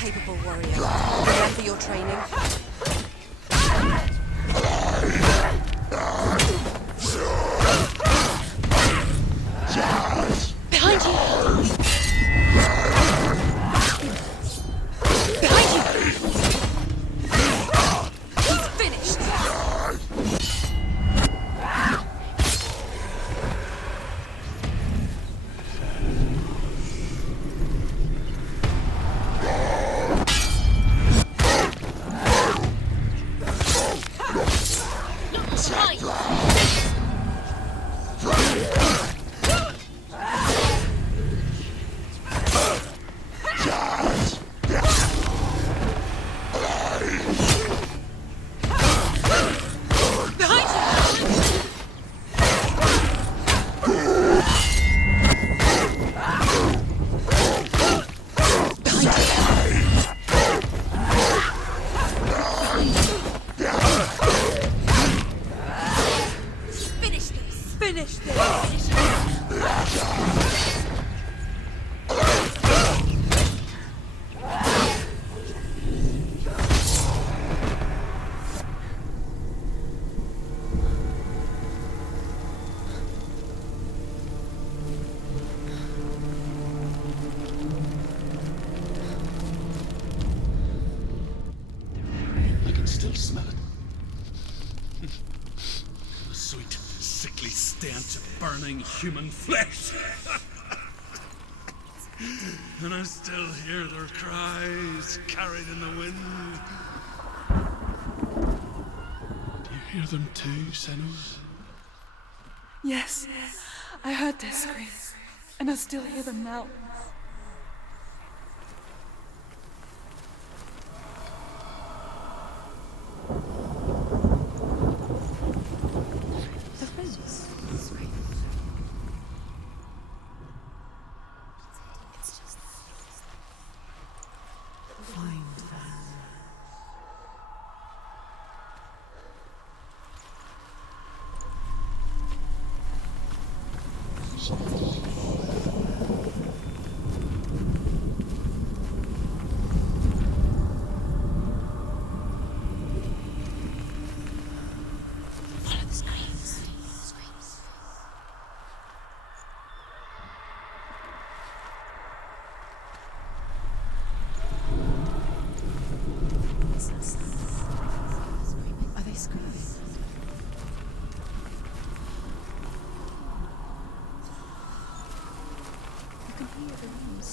capable warrior. Remember your training. Behind you! Behind you! He's finished! Finish this! I can still smell it. The sweet, sickly stench of burning human flesh. And I still hear their cries carried in the wind. Do you hear them too, Senua? Yes, I heard their screams, and I still hear them now. The friends. It's just... Find them. Follow the screams. What's that sound? Are they screaming? You can hear the rooms.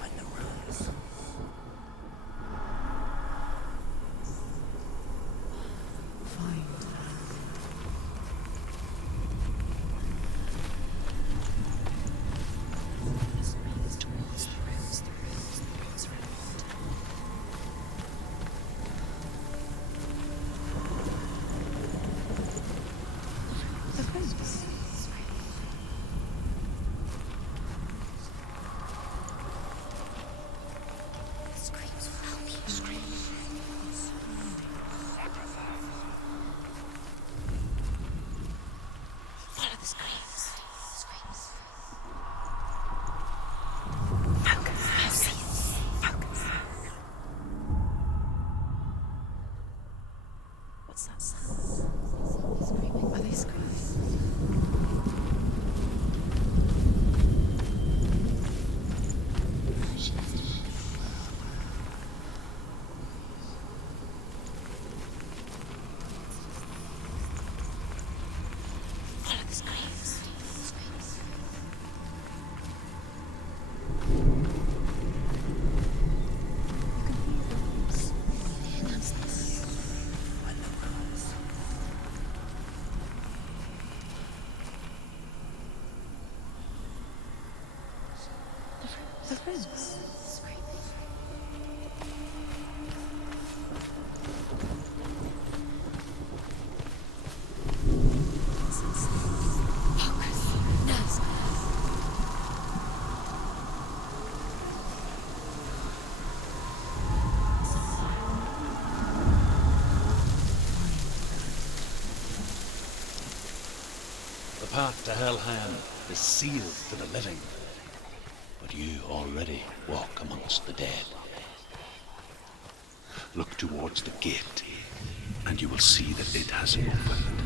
Find the rooms. Find them. Towards the rooms, the rooms around. The rooms. Screams will help you. Screams. Follow the screams. Focus. What's that sound? Are they screaming? Follow the screams. The rooms. The path to Helheim is sealed to the living. but you already walk amongst the dead. Look towards the gate, and you will see that it has opened.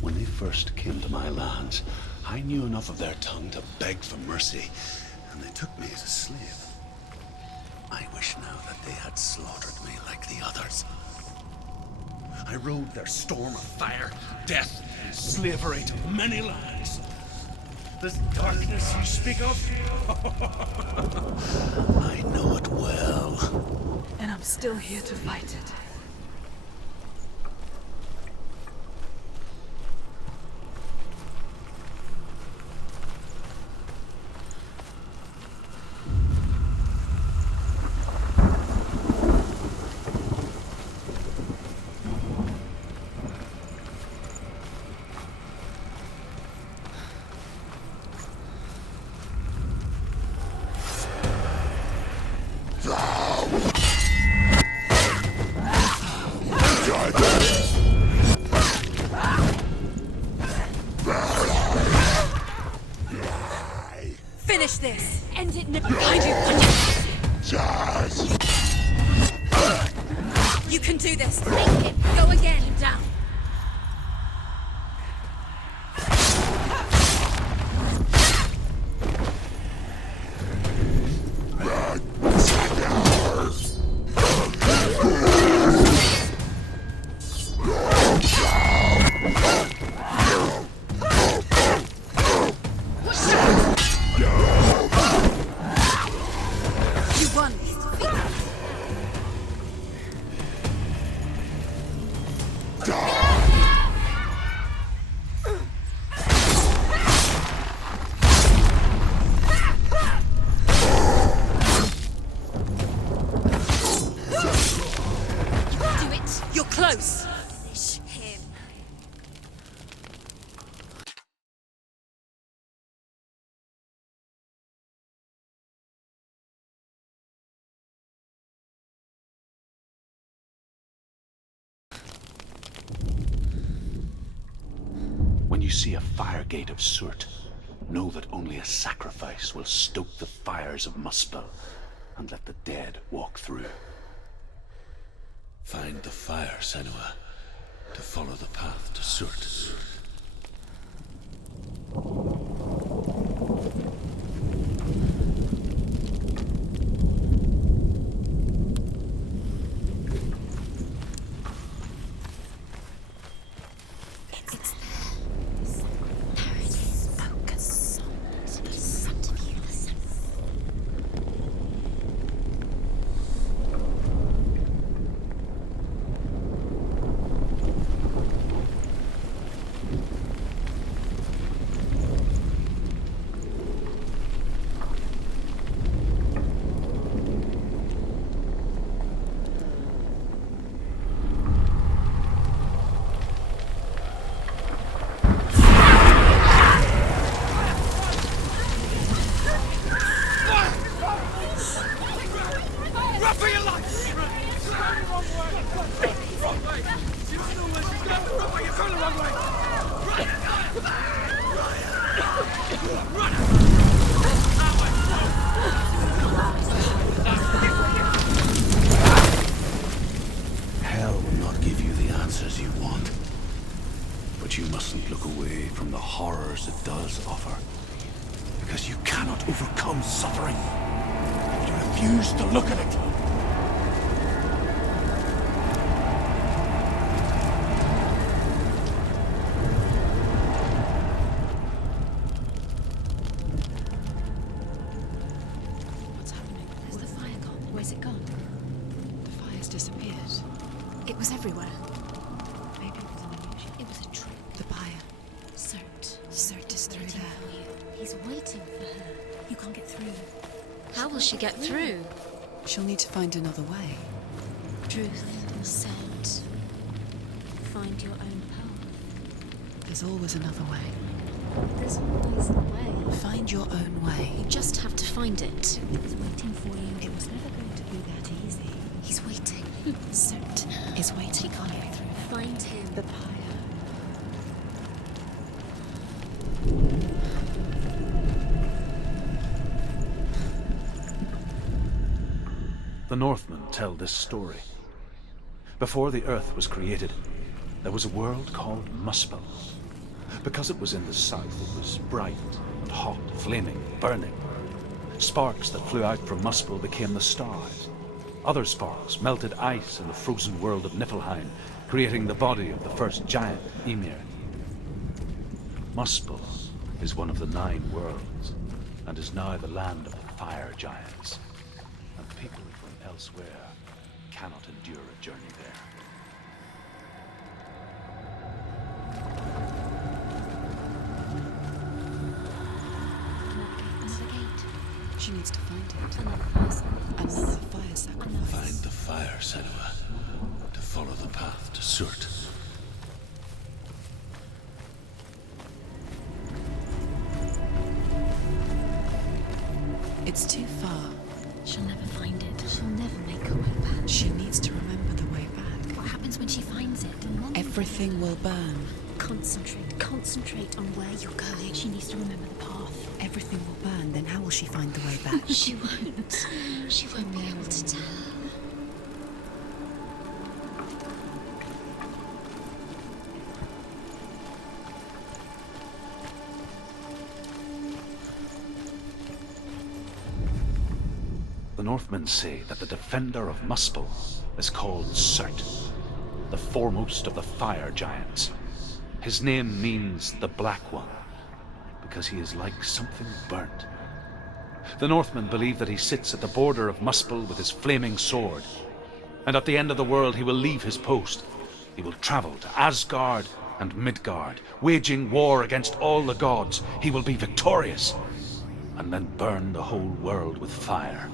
When they first came to my lands, I knew enough of their tongue to beg for mercy, and they took me as a slave. I wish now that they had slaughtered me like the others. I rode their storm of fire, death, and slavery to many lands. This darkness you speak of? I know it well. And I'm still here to fight it. Finish this! End it now! Behind you! You can do this! Take it! Go again! Down! You won! Do it! You're close! Finish him. When you see a fire gate of Surt, know that only a sacrifice will stoke the fires of Muspel and let the dead walk through. Find the fire, Senua, to follow the path to Surt. It's there. There it is. Focus on it. In front of you. Run for your life! Wrong way! You don't know where she's going! Run, you're going the wrong way! Run! That way! Hell will not give you the answers you want. But you mustn't look away from the horrors it does offer. Because you cannot overcome suffering if you refuse to look at it. What's happening? Where's the fire gone? Where's it gone? The fire's disappeared. It was everywhere. Maybe it was an illusion. It was a trick. The pyre. Surt. Surt is through Waiting there. for you. He's waiting for her. You can't get through. How will she get through? She'll need to find another way. Truth, scent. Find your own path. There's always another way. There's always a way. Find your own way. You just have to find it. He's waiting for you. It was never going to be that easy. He's waiting. Surt is waiting. Can't get through. Find him. The pyre. The Northmen tell this story. Before the Earth was created, there was a world called Muspel. Because it was in the south, it was bright and hot, flaming, burning. Sparks that flew out from Muspel became the stars. Other sparks melted ice in the frozen world of Niflheim, creating the body of the first giant, Ymir. Muspel is one of the 9 worlds, and is now the land of the fire giants. And people from elsewhere cannot endure a journey there. Another gate. She needs to find it. Another person. Another fire sacrifice. Find the fire, Senua, to follow the path to Surt. It's too far. She'll never find it. She'll never make her way back. She needs to remember the way back. What happens when she finds it? And then Everything will burn. concentrate. Concentrate on where you're going. She needs to remember the path. Everything will burn, then how will she find the way back? She won't. She won't be able to tell. The Northmen say that the defender of Muspel is called Surt, the foremost of the fire giants. His name means the Black One, because he is like something burnt. The Northmen believe that he sits at the border of Muspel with his flaming sword, and at the end of the world he will leave his post. He will travel to Asgard and Midgard, waging war against all the gods. He will be victorious, and then burn the whole world with fire.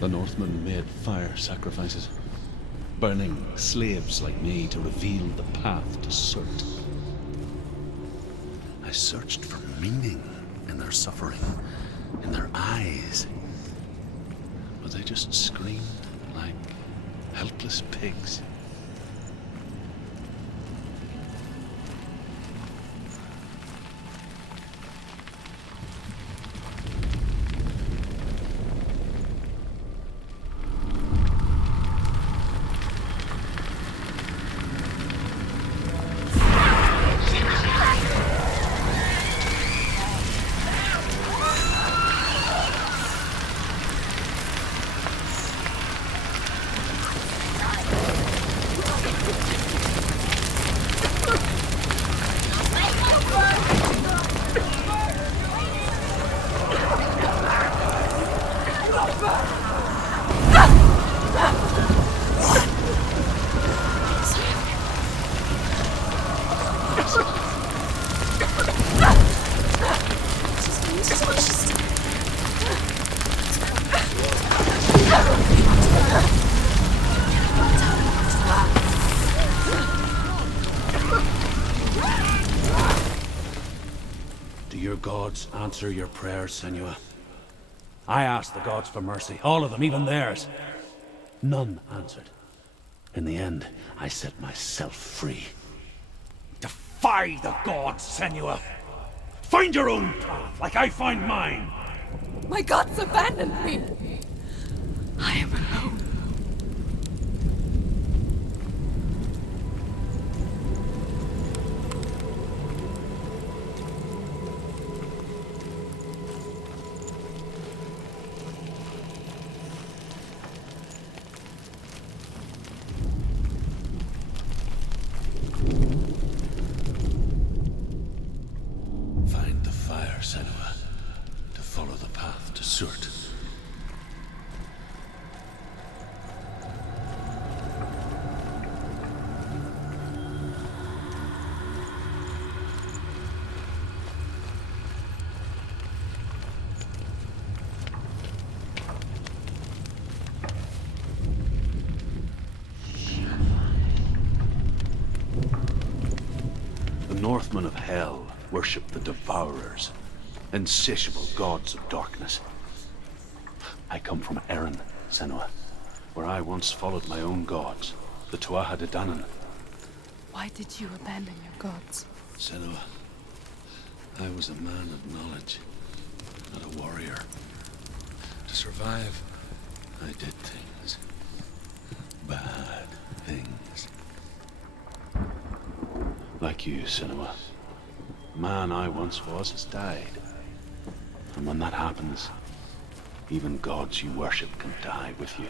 The Northmen made fire sacrifices, burning slaves like me to reveal the path to Surt. I searched for meaning in their suffering, in their eyes, but they just screamed like helpless pigs. Do your gods answer your prayers, Senua? I asked the gods for mercy, all of them, even theirs. None answered. In the end, I set myself free. Defy the gods, Senua! Find your own path, like I find mine! My gods abandoned me. I am alone. Northmen of Hell worship the Devourers, insatiable gods of darkness. I come from Erin, Senua, where I once followed my own gods, the Tuatha De Danann. Why did you abandon your gods? Senua, I was a man of knowledge, not a warrior. To survive, I did things. Bad things. Like you, Senua. The man I once was has died. And when that happens, even gods you worship can die with you.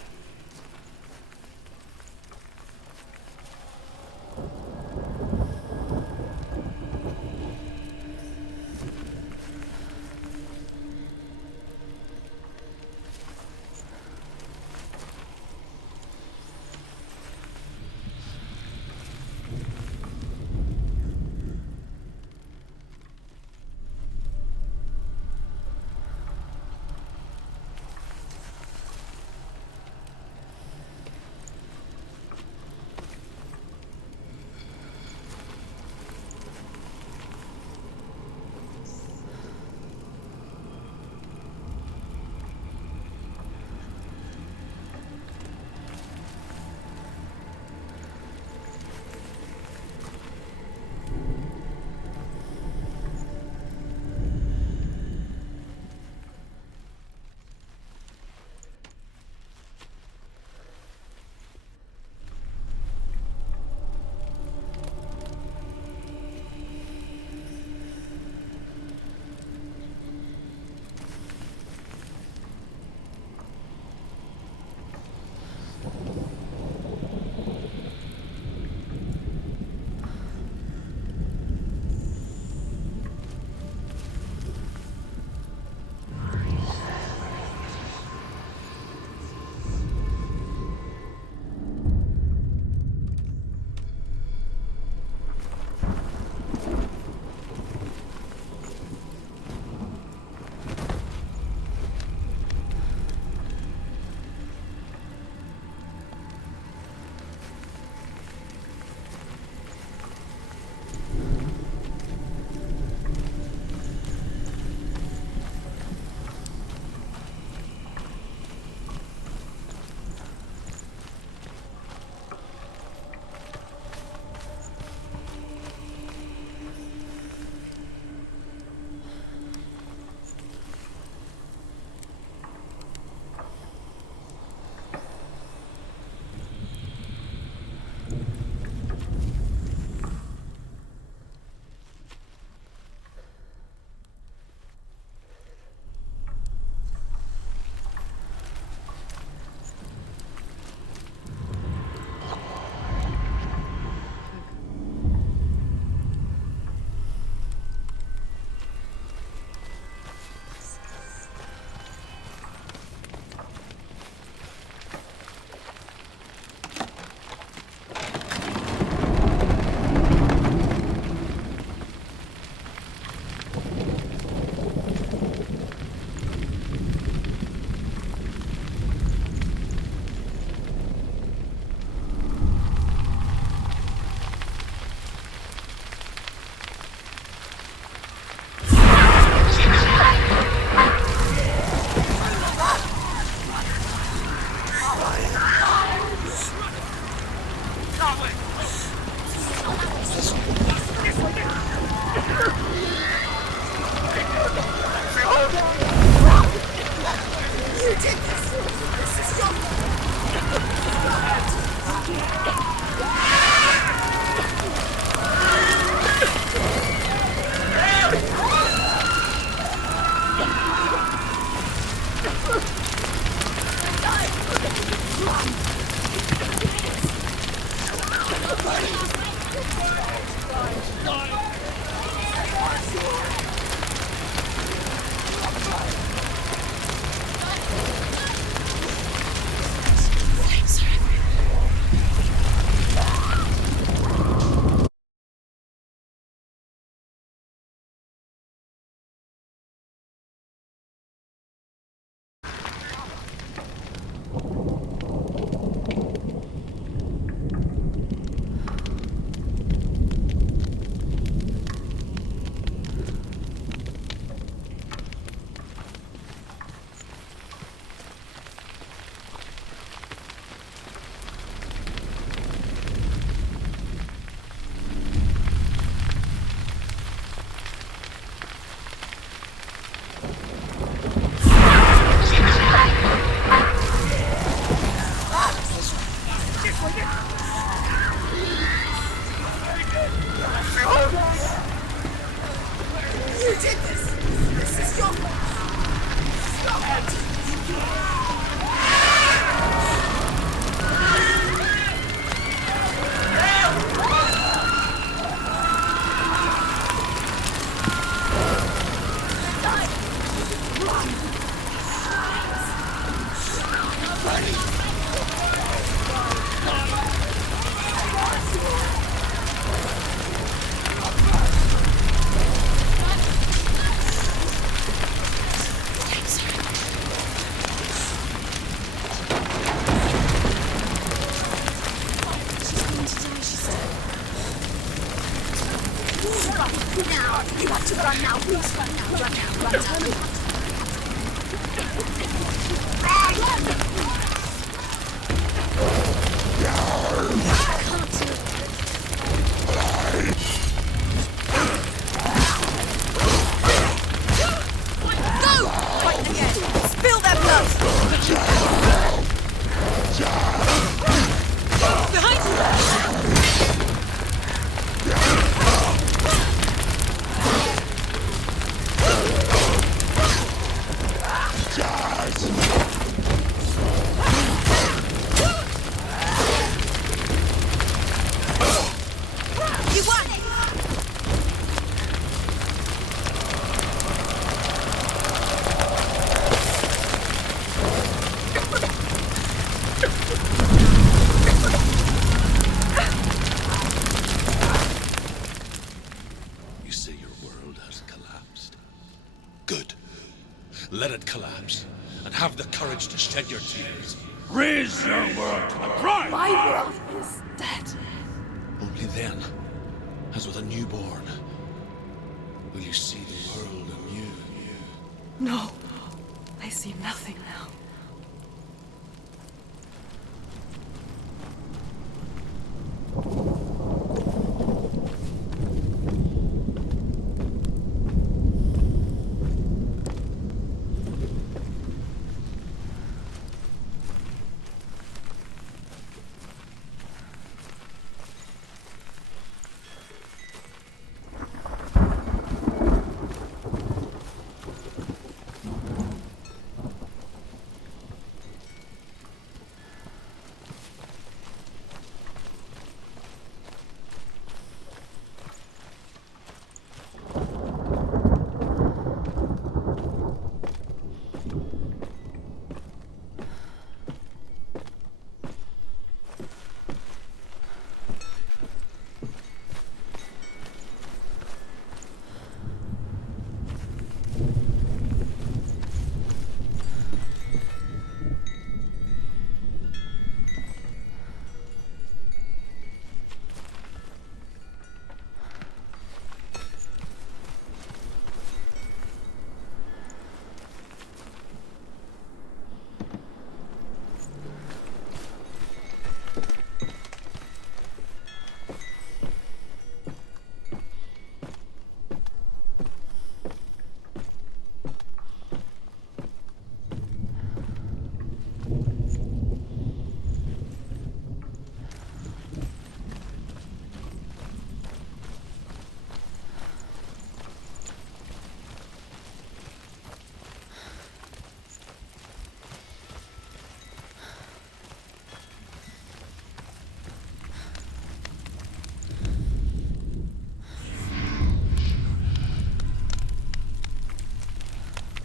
You did this! This is your fault! Stop it! Now! You have to run now! Please run now! Run now! Run now! Spill their blood! Behind you! You won! You say your world has collapsed. Good. Let it collapse, and have the courage to shed your tears. Raise your world to the pride! My world is dead. Only then, as with a newborn, will you see the world anew. No, I see nothing now.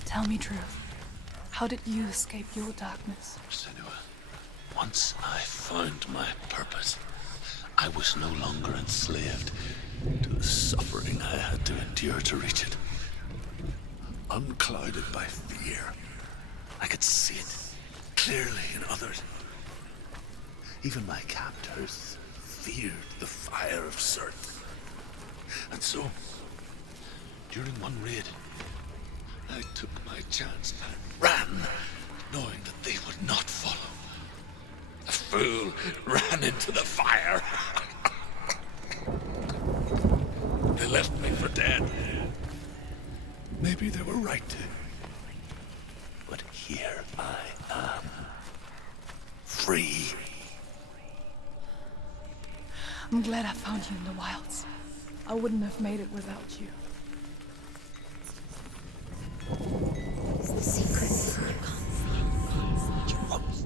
Tell me truth. How did you escape your darkness? Senua, once I found my purpose, I was no longer enslaved to the suffering I had to endure to reach it. Unclouded by fear, I could see it clearly in others. Even my captors feared the fire of Surt. And so, during one raid, I took my chance and ran, knowing that they would not follow. The fool ran into the fire. They left me for dead. Maybe they were right to. But here I am. Free. I'm glad I found you in the wilds. I wouldn't have made it without you. It's the secrets you can't see.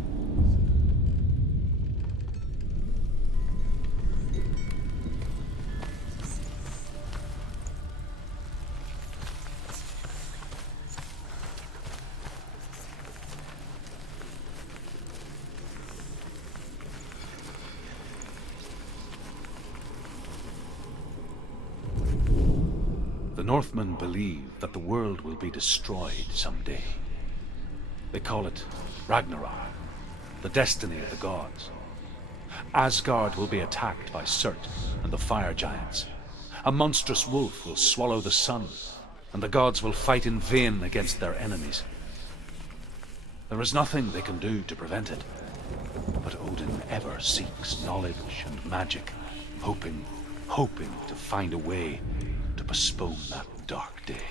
The Northmen believe that the world will be destroyed someday. They call it Ragnarok, the destiny of the gods. Asgard will be attacked by Surt and the fire giants. A monstrous wolf will swallow the sun, and the gods will fight in vain against their enemies. There is nothing they can do to prevent it, but Odin ever seeks knowledge and magic, hoping to find a way to postpone that dark day.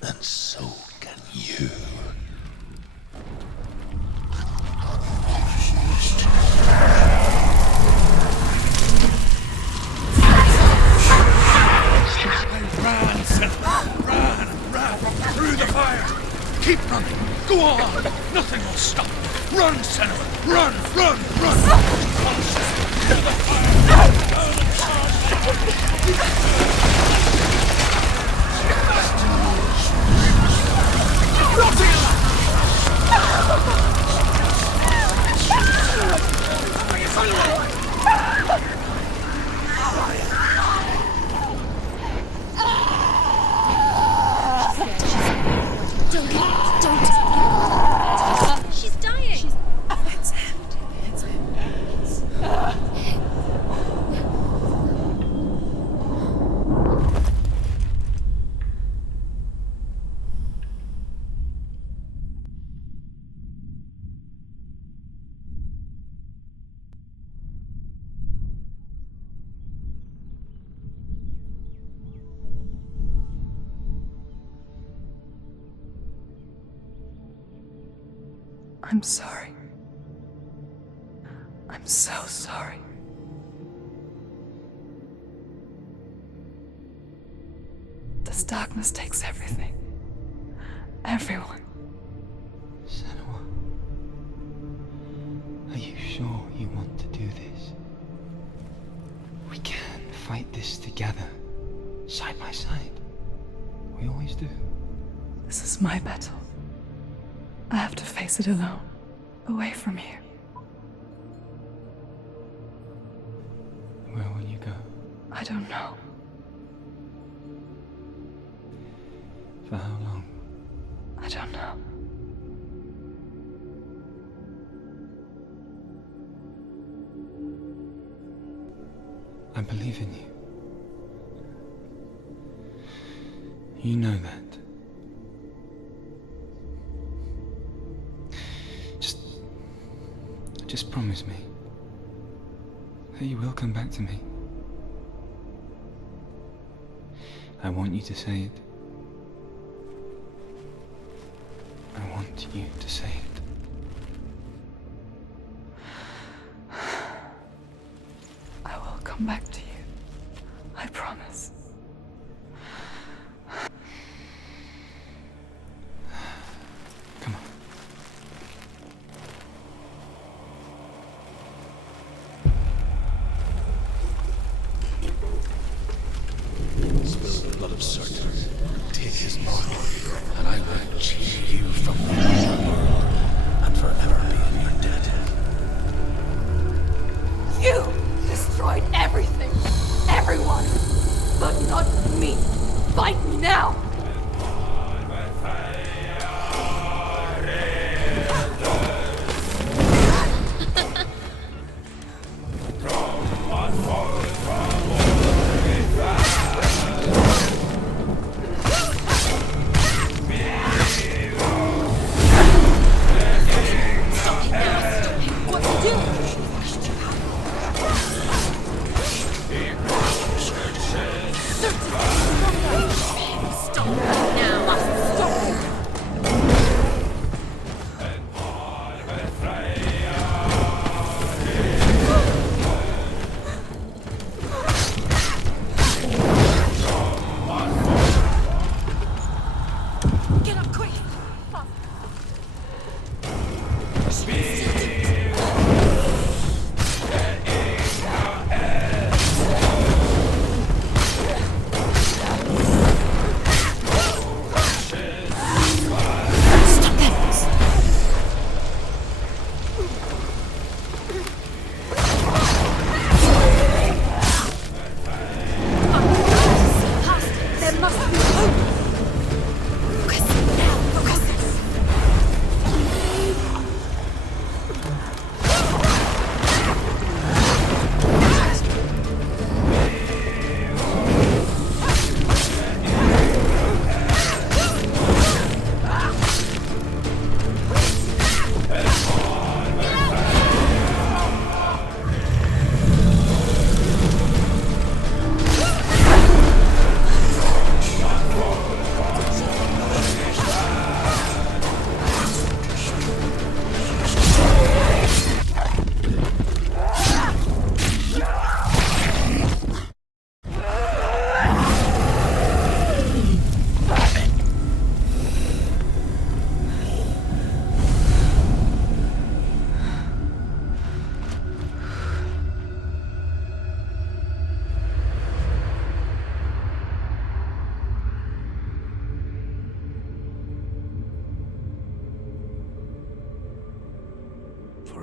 And so can you. Go on! Nothing will stop you! Run, Senua! Run, run, run! Come, Senua! To the fire! Don't. She's dying. It's him. It's him. I'm sorry. I'm so sorry. This darkness takes everything. Everyone. Senua, are you sure you want to do this? We can fight this together, side by side. We always do. This is my battle. I have to face it alone, away from here. Where will you go? I don't know. For how long? I don't know. I believe in you. You know that. Just promise me that you will come back to me. I want you to say it. I want you to say it. I will come back to you. I promise. Come on. Spill the blood of Surtur, take his mark, and I will cheer you from the world and forever be in your debt. You destroyed everything, everyone, but not me. Fight now!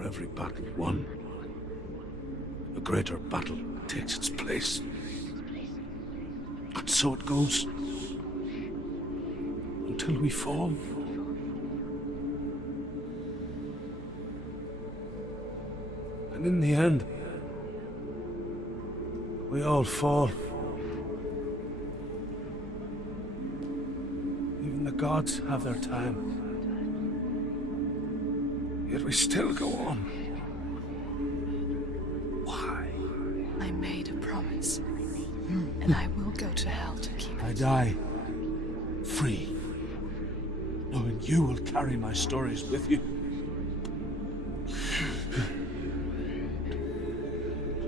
every battle won, a greater battle takes its place. And so it goes. Until we fall. And in the end, we all fall. Even the gods have their time. Yet we still go on. Why? I made a promise. And I will go to hell to keep I it. die free, knowing you will carry my stories with you.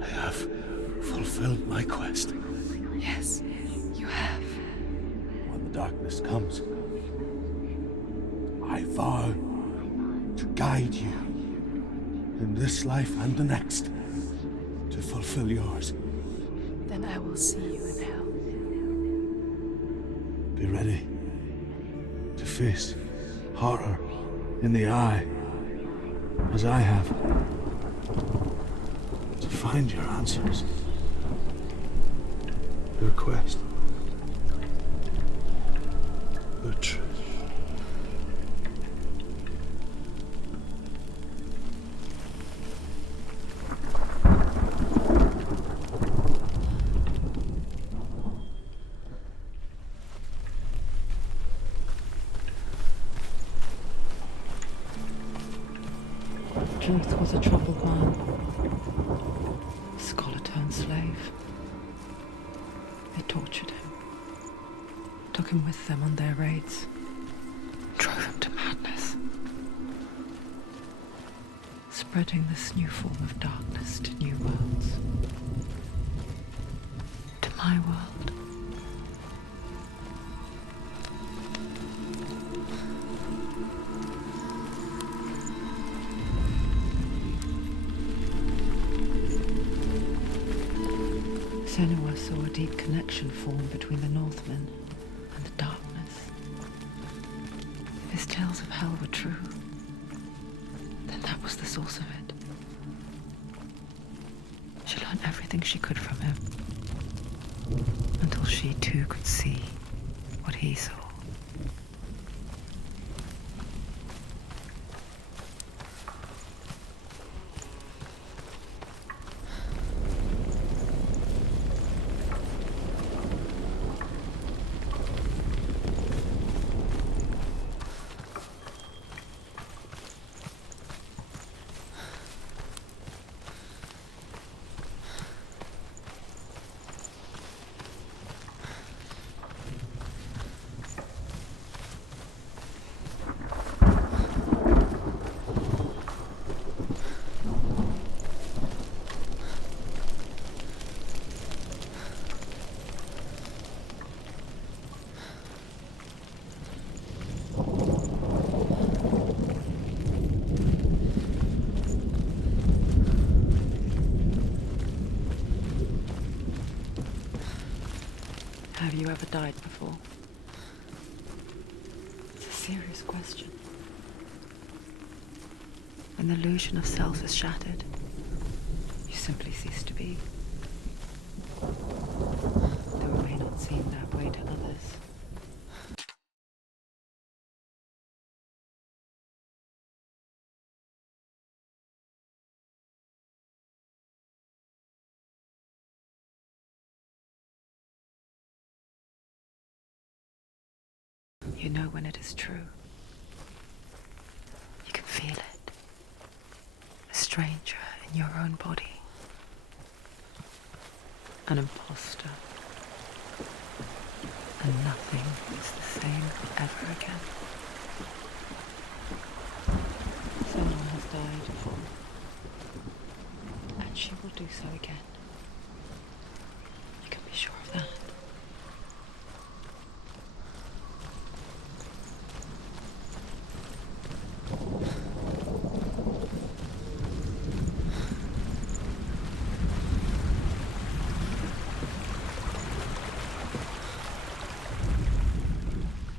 I have fulfilled my quest. Yes, you have. When the darkness comes, I vow to guide you in this life and the next to fulfill yours. Then I will see you in hell. Be ready to face horror in the eye, as I have. To find your answers. Your quest. Your truth. Truth was a troubled man, a scholar turned slave. They tortured him, took him with them on their raids, drove him to madness, spreading this new form of darkness to new worlds, to my world. Senua saw a deep connection form between the Northmen and the darkness. If his tales of hell were true, then that was the source of it. She learned everything she could from him, until she too could see what he saw. Have you ever died before? It's a serious question. When the illusion of self is shattered, you simply cease to be. Though it may not seem that way to others. You know when it is true. You can feel it. A stranger in your own body. An imposter. And nothing is the same ever again. Someone has died before. And she will do so again. You can be sure of that.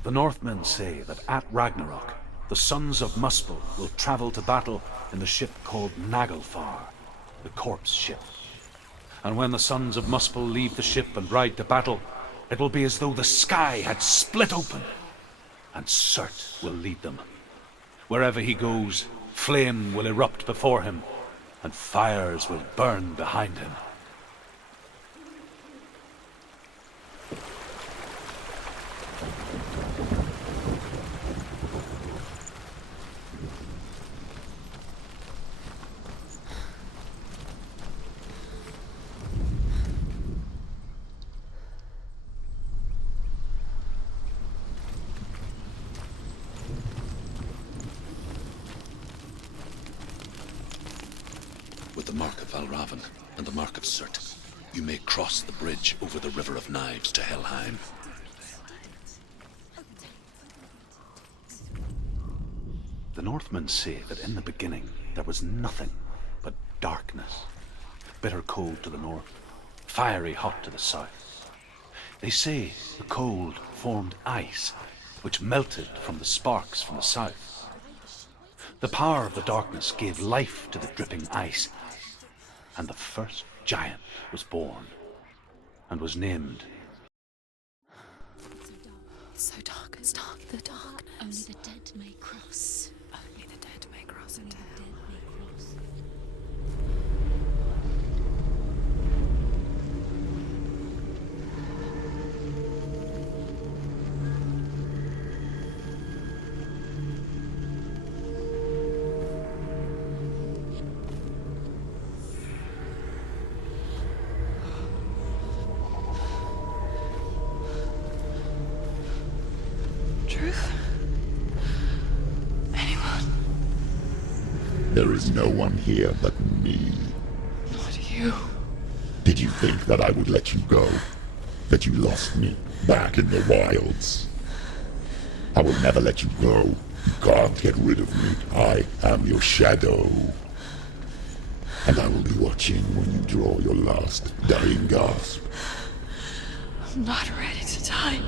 The Northmen say that at Ragnarok, the sons of Muspel will travel to battle in the ship called Naglfar, the corpse ship. And when the sons of Muspel leave the ship and ride to battle, it will be as though the sky had split open, and Surt will lead them. Wherever he goes, flame will erupt before him, and fires will burn behind him. With the mark of Valravan and the mark of Surt, you may cross the bridge over the River of Knives to Helheim. The Northmen say that in the beginning there was nothing but darkness. Bitter cold to the north, fiery hot to the south. They say the cold formed ice, which melted from the sparks from the south. The power of the darkness gave life to the dripping ice, and the first giant was born, and was named. It's so dark, it's dark, the darkness. Only the dead may cross. Only the dead may cross into hell. Truth? Anyone? There is no one here but me. Not you. Did you think that I would let you go? That you lost me back in the wilds? I will never let you go. You can't get rid of me. I am your shadow. And I will be watching when you draw your last dying gasp. I'm not ready to die.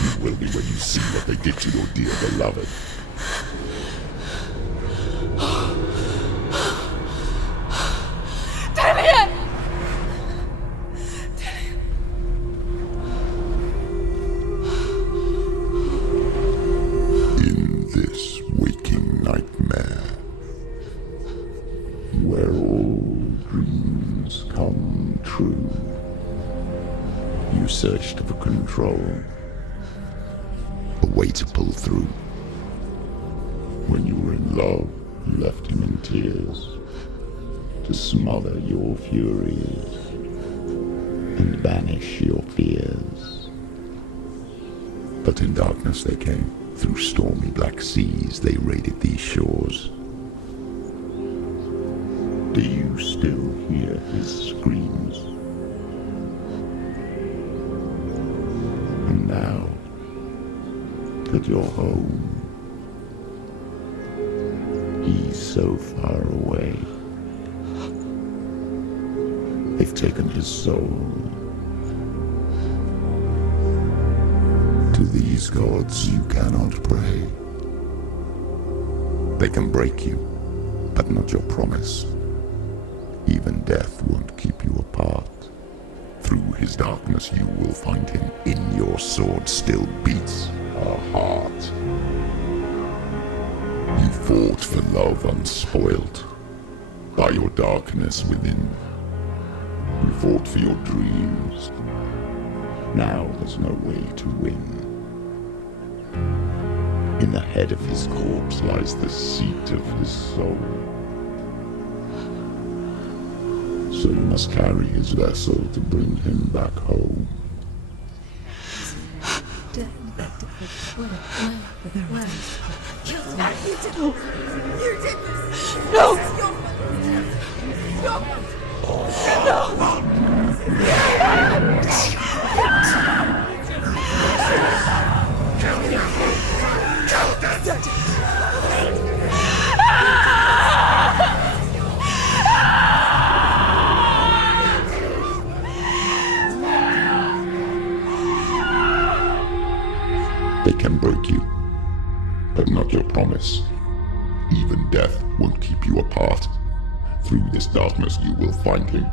You will be when you see what they did to your dear beloved. Damien! In this waking nightmare, where all dreams come true, you searched for control, a way to pull through. When you were in love, you left him in tears, to smother your furies and banish your fears. But in darkness they came, through stormy black seas they raided these shores. Do you still hear his screams? And now that you're home, he's so far away. They've taken his soul. To these gods you cannot pray. They can break you, but not your promise. Even death won't keep you apart. Through his darkness you will find him. In your sword still beats a heart. You fought for love unspoilt by your darkness within. You fought for your dreams. Now there's no way to win. In the head of his corpse lies the seat of his soul. So you must carry his vessel to bring him back home. They can break you, but not your promise. Even death won't keep you apart. Through this darkness you will find him.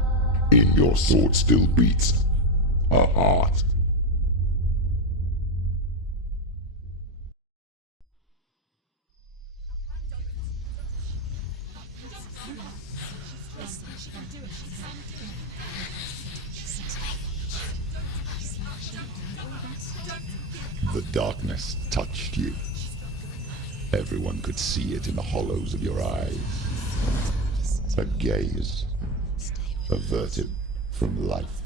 In your sword still beats a heart. The darkness touched you. Everyone could see it in the hollows of your eyes. A gaze averted from life.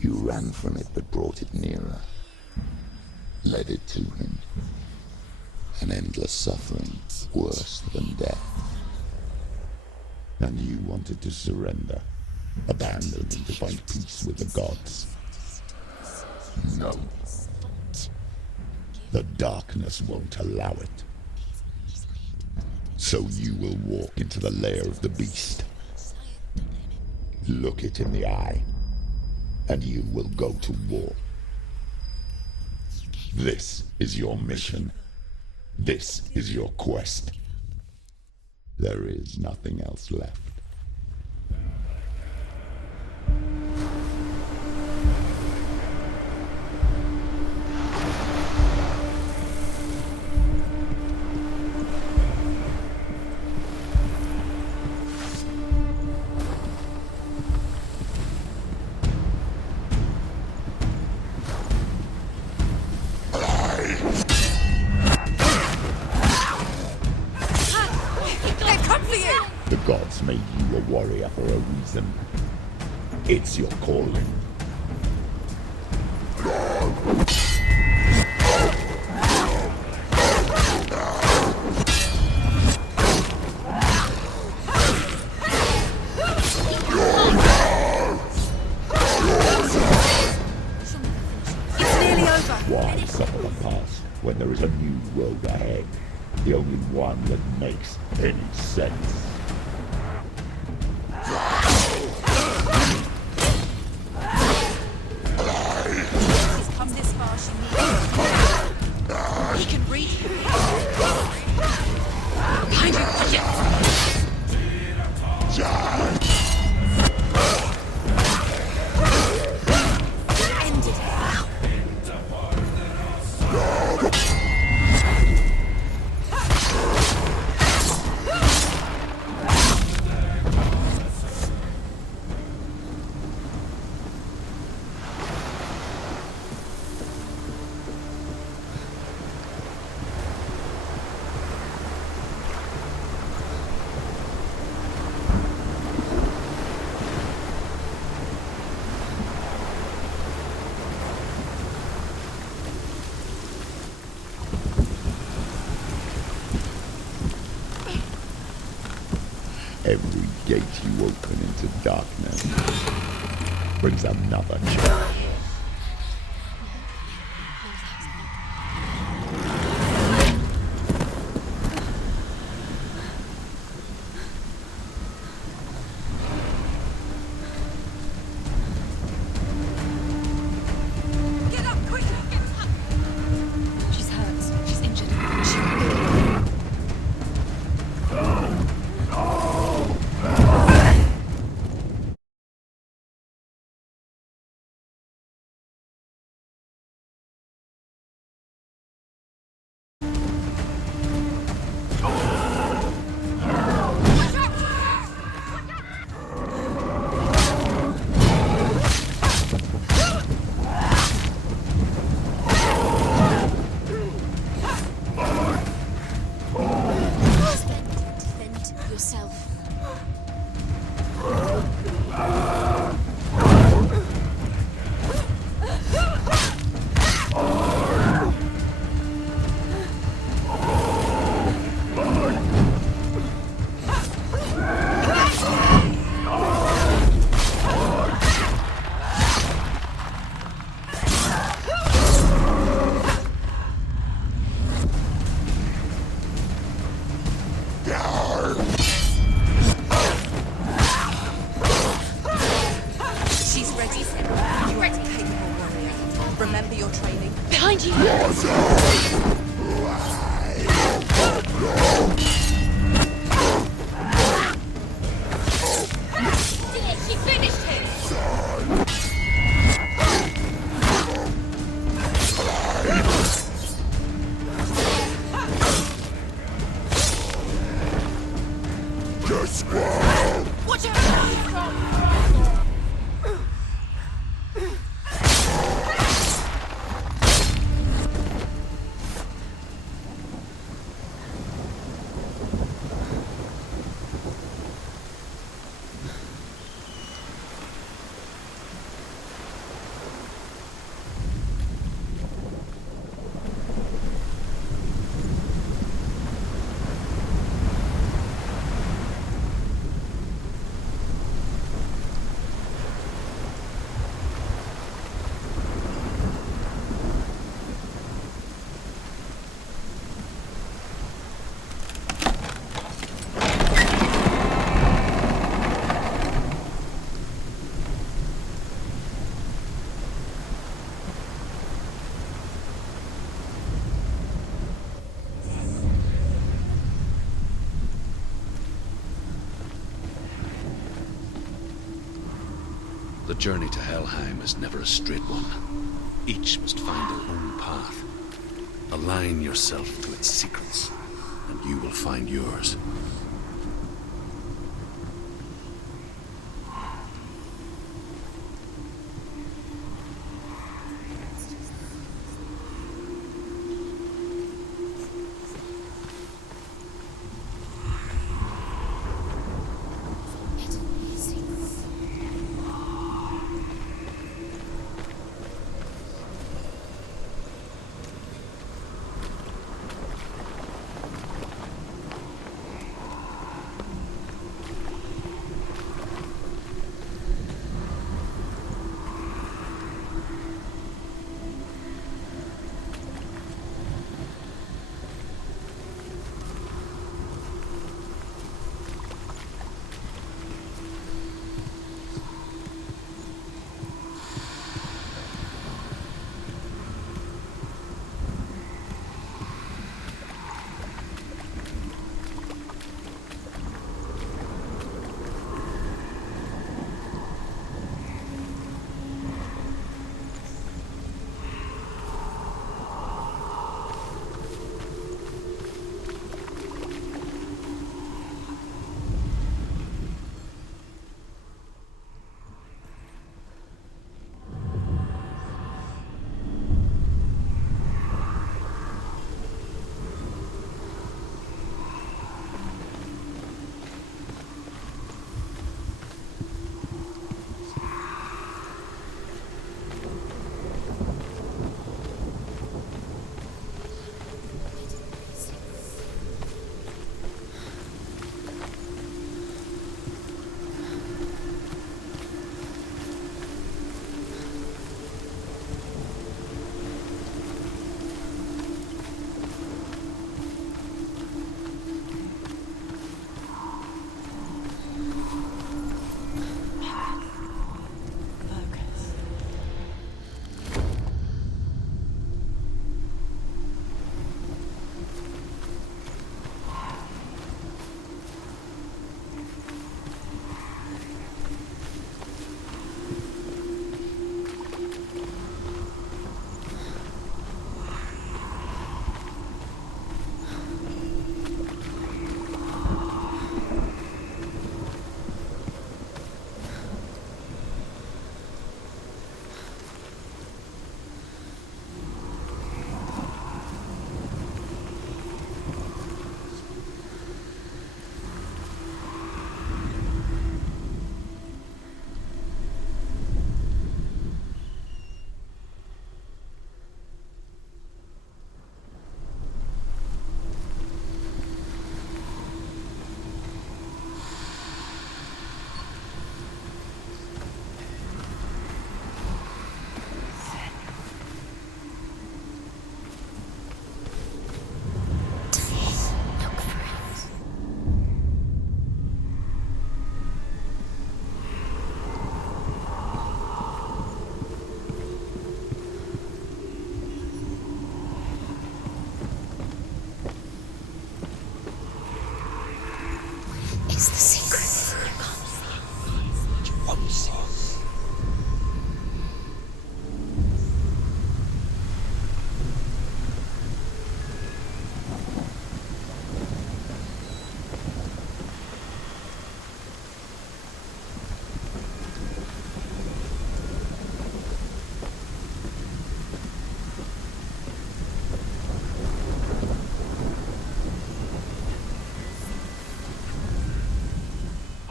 You ran from it but brought it nearer. Led it to him. An endless suffering worse than death. And you wanted to surrender. Abandon him to find peace with the gods. No. The darkness won't allow it. So you will walk into the lair of the beast. Look it in the eye, and you will go to war. This is your mission. This is your quest. There is nothing else left. The gods made you a warrior for a reason. It's your calling. Why suffer the past when there is a new road ahead? The only one that makes any sense. She's come this far, she needs. He can read you. Behind you, idiot! Every gate you open into darkness brings another challenge. remember your training. Behind you! She finished him! Watch out! The journey to Helheim is never a straight one. Each must find their own path. Align yourself to its secrets, and you will find yours.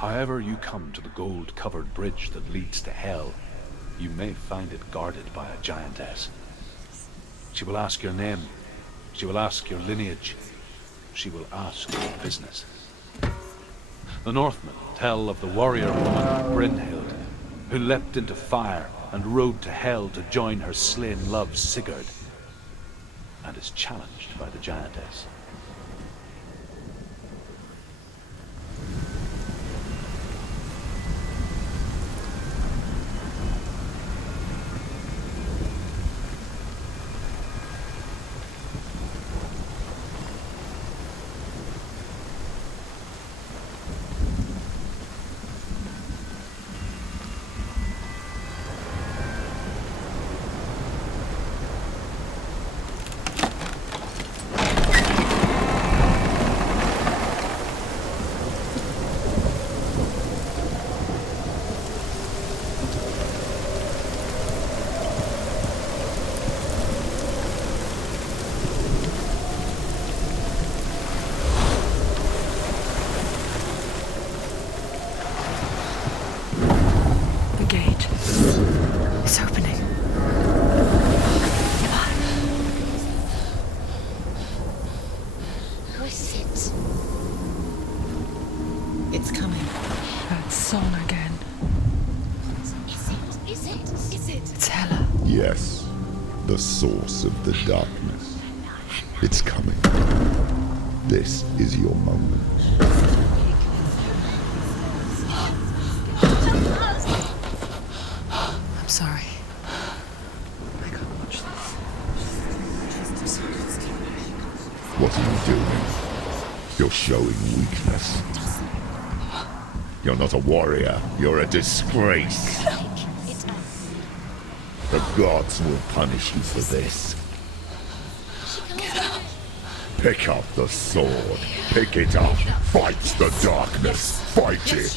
However you come to the gold-covered bridge that leads to Hell, you may find it guarded by a giantess. She will ask your name. She will ask your lineage. She will ask your business. The Northmen tell of the warrior woman Brynhild, who leapt into fire and rode to Hell to join her slain love Sigurd, and is challenged by the giantess. It's opening. Who is it? It's coming. That song again. Is it? It's Hela. Yes, the source of the darkness. It's coming. This is your moment. I'm sorry. I can't watch this. What are you doing? You're showing weakness. You're not a warrior. You're a disgrace. The gods will punish you for this. Pick up the sword. Pick it up. Fight the darkness. Fight it.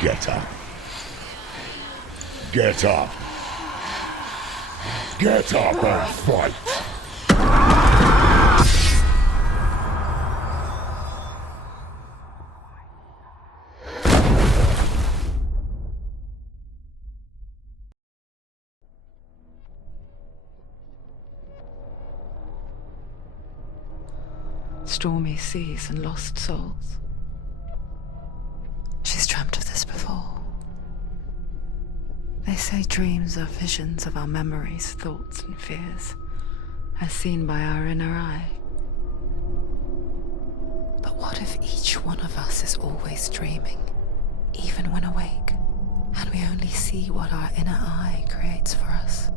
Get up. Get up. Get up and fight. Stormy seas and lost souls. She's dreamt of this before. They say dreams are visions of our memories, thoughts, and fears, as seen by our inner eye. But what if each one of us is always dreaming, even when awake, and we only see what our inner eye creates for us?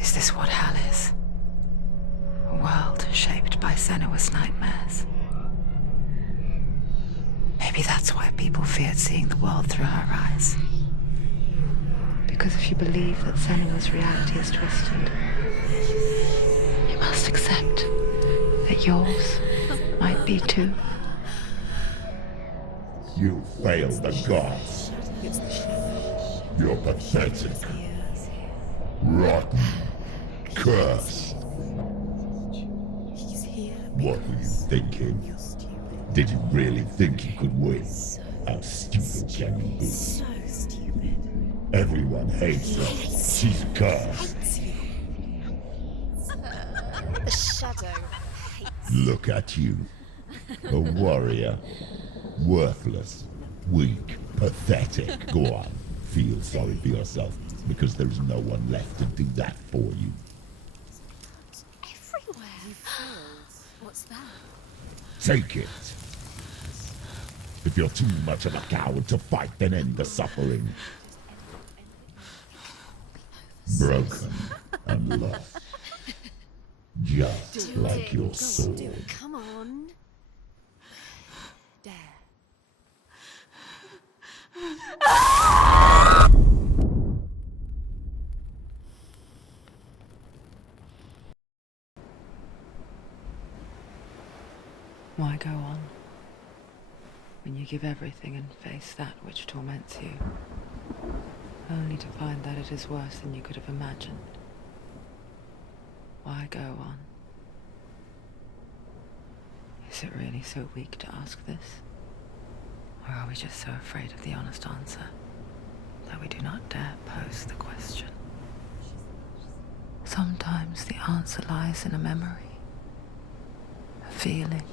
Is this what hell is? A world shaped by Senua's nightmares. Maybe that's why people feared seeing the world through her eyes. Because if you believe that Senua's reality is twisted, you must accept that yours might be too. You failed the gods. You're pathetic. Rotten. Cursed. What were you thinking? Did you really think you could win? How stupid can you be? So stupid. Everyone hates her. She's cursed. The shadow hates. Look at you. A warrior. Worthless. Weak. Pathetic. Go on. Feel sorry for yourself, because there is no one left to do that for you. Everywhere. You fools. What's that? Take it. If you're too much of a coward to fight, then end the suffering. Broken and lost. Just like your sword. Come on. Dare. Why go on when you give everything and face that which torments you, only to find that it is worse than you could have imagined? Why go on? Is it really so weak to ask this? Or are we just so afraid of the honest answer that we do not dare pose the question? Sometimes the answer lies in a memory, a feeling,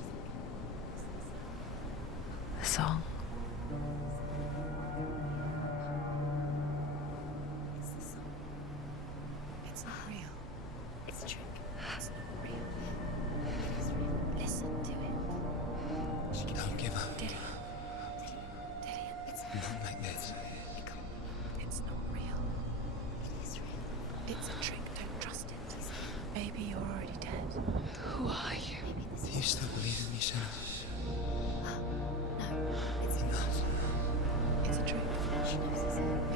a song. It's not real. It's a trick. It's not real. It's real. Listen to it. She can Don't give up. Did it? It's Not like this. It's not real. It is real. It's a trick. Don't trust it. Maybe you're already dead. Who are you? Maybe this Do you still believe in me, Senua? No, it's Enough. It's a trick. She knows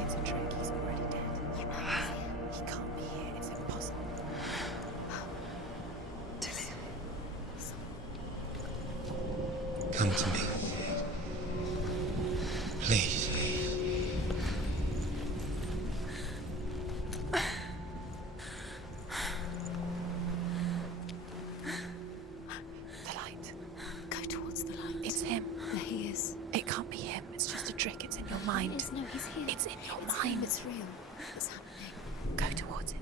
it's a trick. He's already dead. You know he's here. He can't be here. It's impossible. Come to me. Please. The light. Go towards the light. It's him. There he is. It can't be him. It's just a trick. It's in your mind. No, he's here. It's in your mind. It's real. It's happening. Go towards it.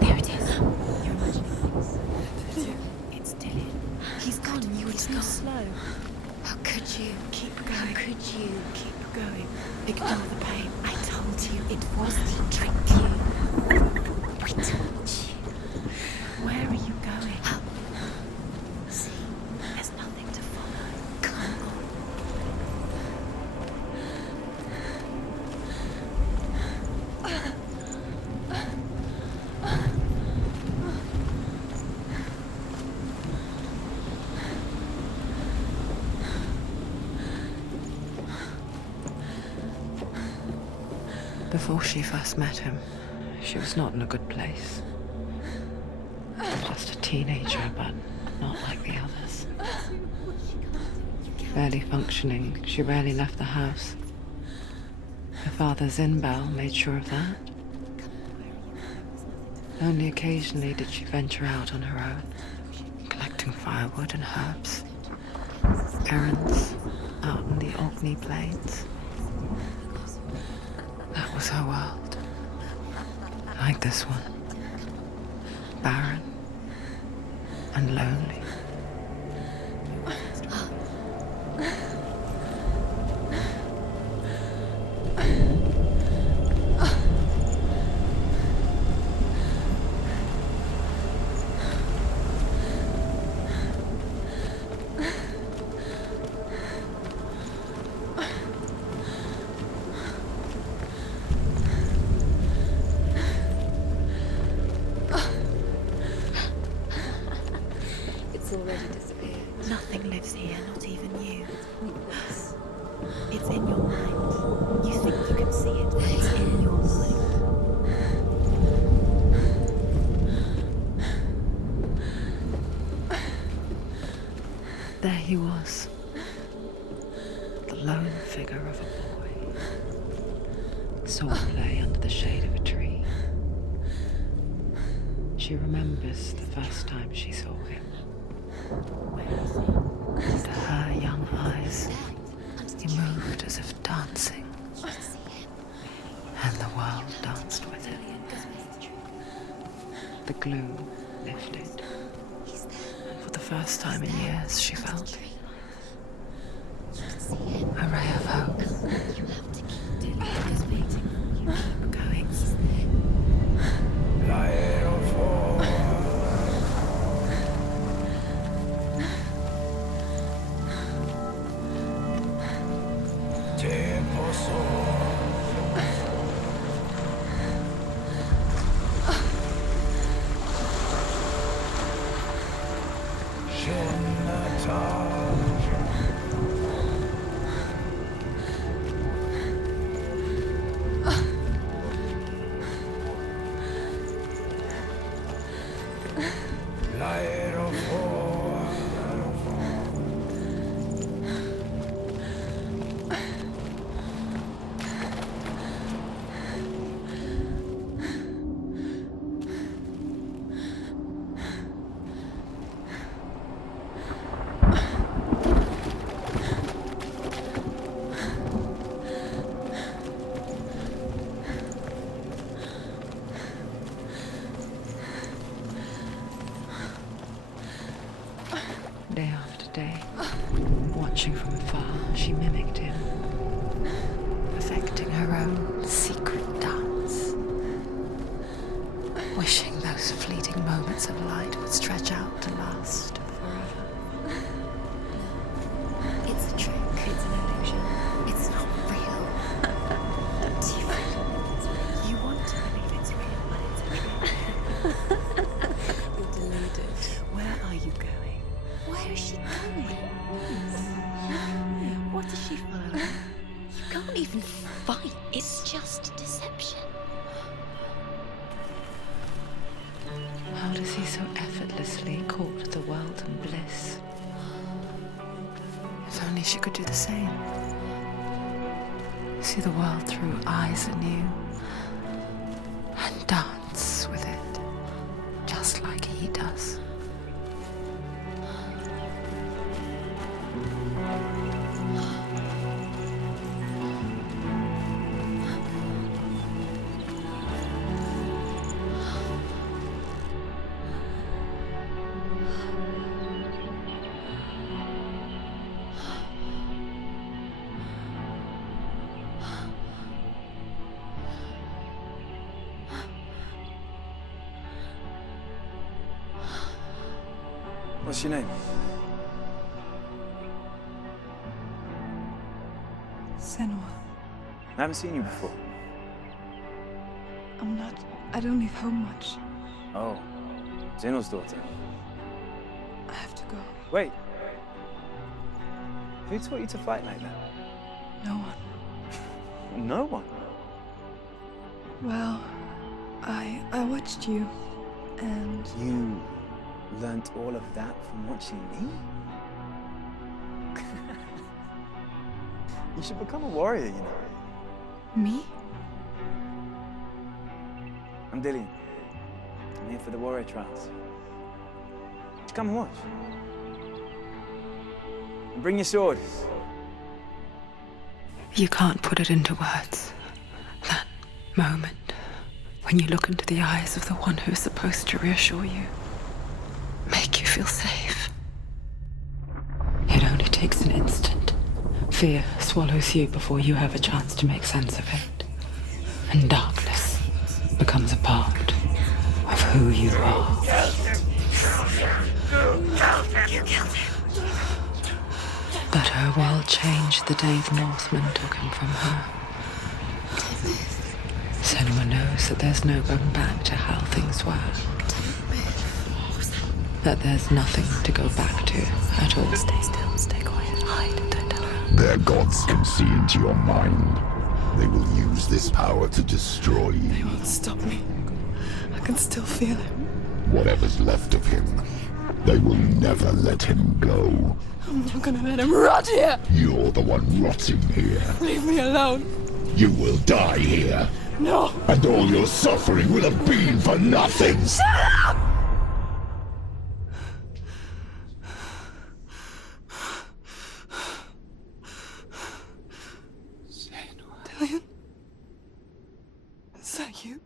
There it is. You're imagining things. It's Dylan. He's gone. You were too slow. How could you? Keep going. How could you? Keep going. Ignore the pain. I told you it was the trick. I told you. Where are you going? Up. See, there's nothing to follow. Come on. Before she first met him, she was not in a good place. Just a teenager, but not like the others. Barely functioning, she rarely left the house. Her father's in-bell made sure of that. Only occasionally did she venture out on her own, collecting firewood and herbs. Errands out in the Orkney Plains. That was her world. Like this one. Barren and lonely. It's already disappeared. Nothing lives here, not even you. It's in your mind. You think you can see it, but it's in your mind. There he was. The lone figure of a boy. Swordplay under the shade of a tree. She remembers the first time she saw him. And her young eyes, he moved as if dancing. And the world danced with him. The gloom lifted. And for the first time in years, she felt a ray of hope. You have to keep doing it. He's waiting. You keep going. Day after day, watching from afar, she mimicked him, perfecting her own secret dance, wishing those fleeting moments of light would stretch out to last forever. It's a trick. It's an illusion. It's not real. Do you really it's real? You want to believe it's real, but it's a trick. You're deluded. Where are you going? Where is she going? What is she following? You can't even fight. It's just deception. How does he so effortlessly court the world and bliss? If only she could do the same. See the world through eyes anew and dance with it, just like he does. What's your name? Senua. I haven't seen you before. I don't leave home much. Oh, Zenua's daughter. I have to go. Wait. Who taught you to fight like that? No one. No one? Well, I watched you, and You learnt all of that from watching me? You should become a warrior, you know. me? I'm Dillian. I'm here for the warrior trials. Just come and watch. And bring your sword. You can't put it into words. That moment when you look into the eyes of the one who's supposed to reassure you, make you feel safe. It only takes an instant. Fear swallows you before you have a chance to make sense of it. And darkness becomes a part of who you are. But her world changed the day the Northmen took him from her. Senua knows that there's no going back to how things were. That there's nothing to go back to at all. Stay still, stay quiet, hide, don't tell her. Their gods can see into your mind. They will use this power to destroy They you. won't stop me. I can still feel him. Whatever's left of him, they will never let him go. I'm not gonna let him rot here. You're the one rotting here. Leave me alone. You will die here. No. And all your suffering will have been for nothing. Shut up! Dillian? Is that you?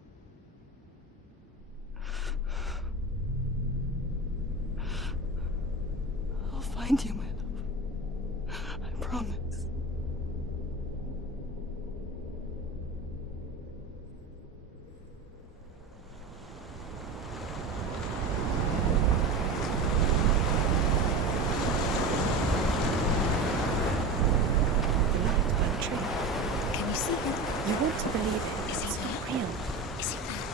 I'll find you, my love. I promise. Can believe it. It's not real. Is he there?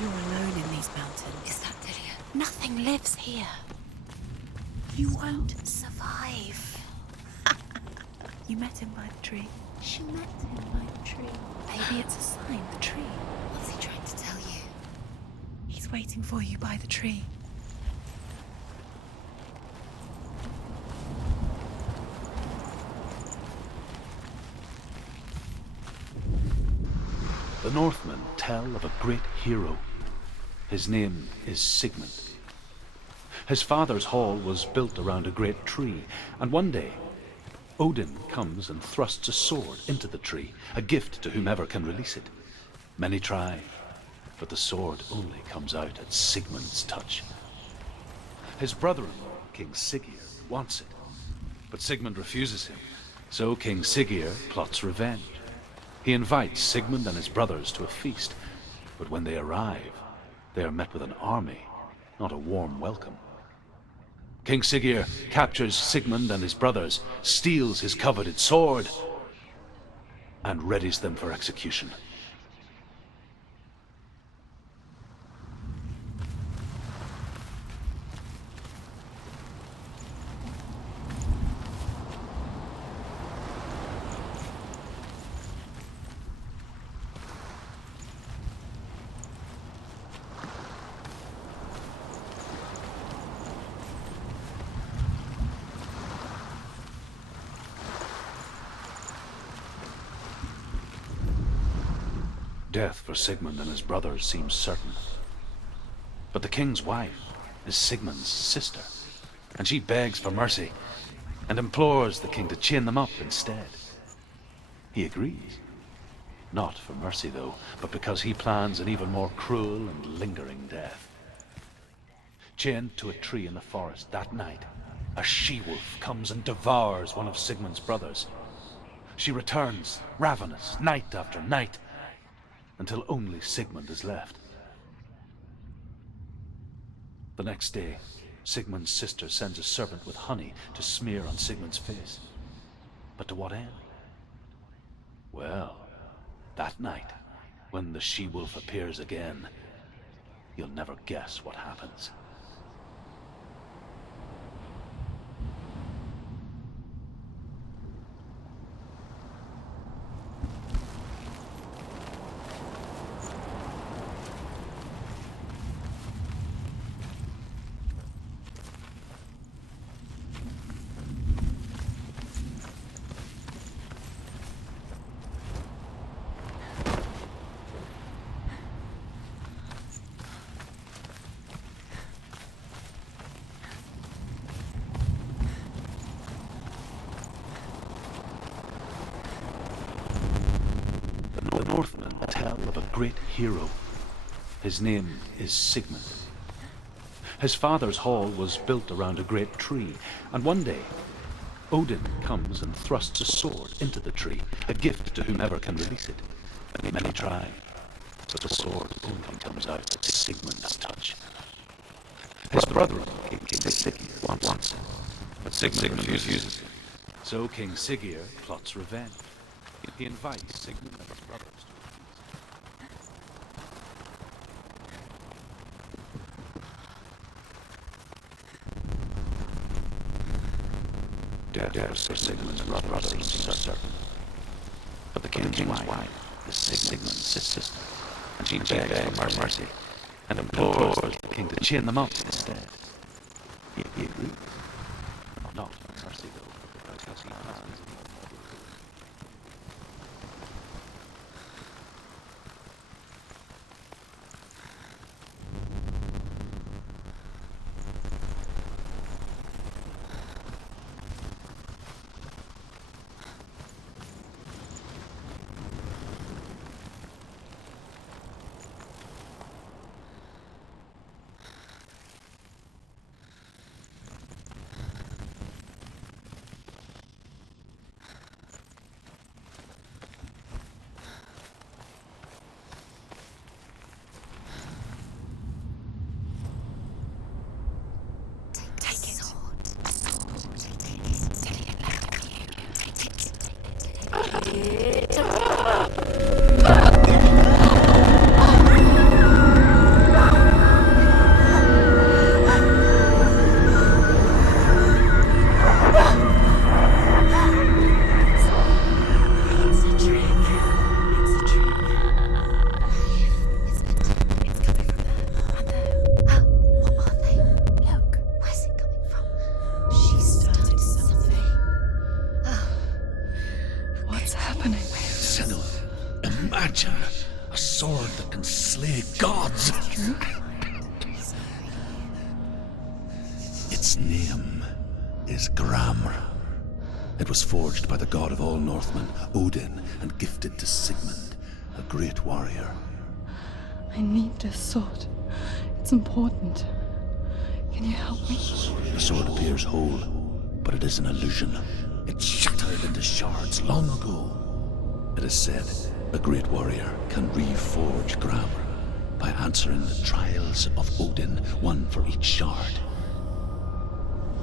You're alone in these mountains. Is that Delia? Nothing lives here. You won't survive. You met him by the tree. She met him by the tree. Maybe it's a sign, the tree. What's he trying to tell you? He's waiting for you by the tree. The Northmen tell of a great hero. His name is Sigmund. His father's hall was built around a great tree, and one day, Odin comes and thrusts a sword into the tree, a gift to whomever can release it. Many try, but the sword only comes out at Sigmund's touch. His brother-in-law, King Siggeir, wants it, but Sigmund refuses him, so King Siggeir plots revenge. He invites Sigmund and his brothers to a feast, but when they arrive, they are met with an army, not a warm welcome. King Siggeir captures Sigmund and his brothers, steals his coveted sword, and readies them for execution. Death for Sigmund and his brothers seems certain. But the king's wife is Sigmund's sister, and she begs for mercy and implores the king to chain them up instead. He agrees. Not for mercy, though, but because he plans an even more cruel and lingering death. Chained to a tree in the forest that night, a she-wolf comes and devours one of Sigmund's brothers. She returns, ravenous, night after night, until only Sigmund is left. The next day, Sigmund's sister sends a servant with honey to smear on Sigmund's face. But to what end? Well, that night, when the she-wolf appears again, you'll never guess what happens. The Northmen tell of a great hero. His name is Sigmund. His father's hall was built around a great tree, and one day, Odin comes and thrusts a sword into the tree, a gift to whomever can release it. Many try, but the sword only comes out at Sigmund's touch. His brother-in-law, King Siggeir, wants it, but Sigmund refuses it. So King Siggeir plots revenge. He invites Sigmund and his brothers to death for Sigmund's brothers seems certain. But the king's wife is Sigmund's sister, and she begs for mercy and implores the king to chain them up instead. He agrees. Not for mercy, though, because he plans. imagine a sword that can slay gods. Its name is Gramr. It was forged by the god of all Northmen, Odin, and gifted to Sigmund, a great warrior. I need this sword. It's important. Can you help me? The sword appears whole, but it is an illusion. It shattered into shards long ago. It is said a great warrior can reforge Gramr by answering the trials of Odin, one for each shard.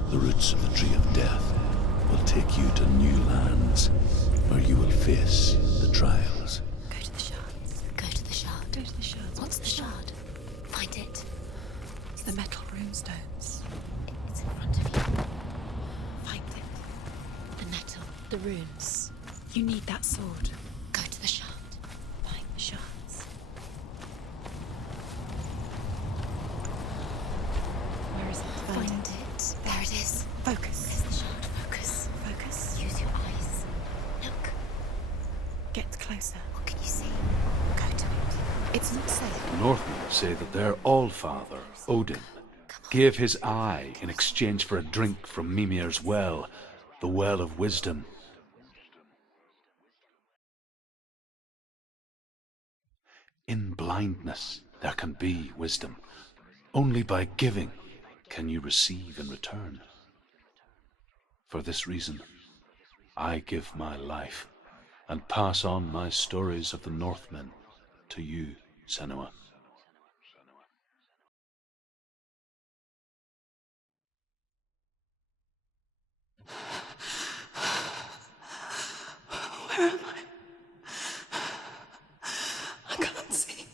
The roots of the Tree of Death will take you to new lands, where you will face the trials. Go to the shards. Go to the shard. Go to the shards. What's the shard? Find it. It's the metal runestones. It's in front of you. Find it. The metal. The runes. You need that sword. Go to the shard. Find the shards. Where is it? Find it. There it is. Focus. There's the shard. Focus. Focus. Use your eyes. Look. Get closer. What can you see? Go to it. It's not safe. Northmen say that their Allfather, Odin, gave his eye in exchange for a drink from Mimir's well, the Well of Wisdom. In blindness, there can be wisdom. Only by giving can you receive in return. For this reason, I give my life and pass on my stories of the Northmen to you, Senua. Where am I? I can't see.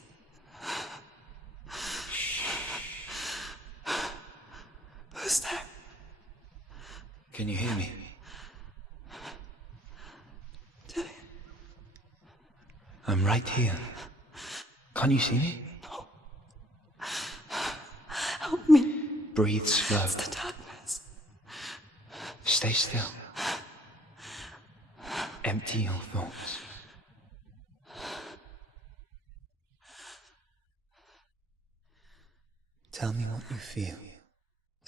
Who's there? Can you hear me? Dillian. I'm right here. Can't you see me? No. Help me. Breathe slow. It's the darkness. Stay still. Empty your thoughts. Tell me what you feel.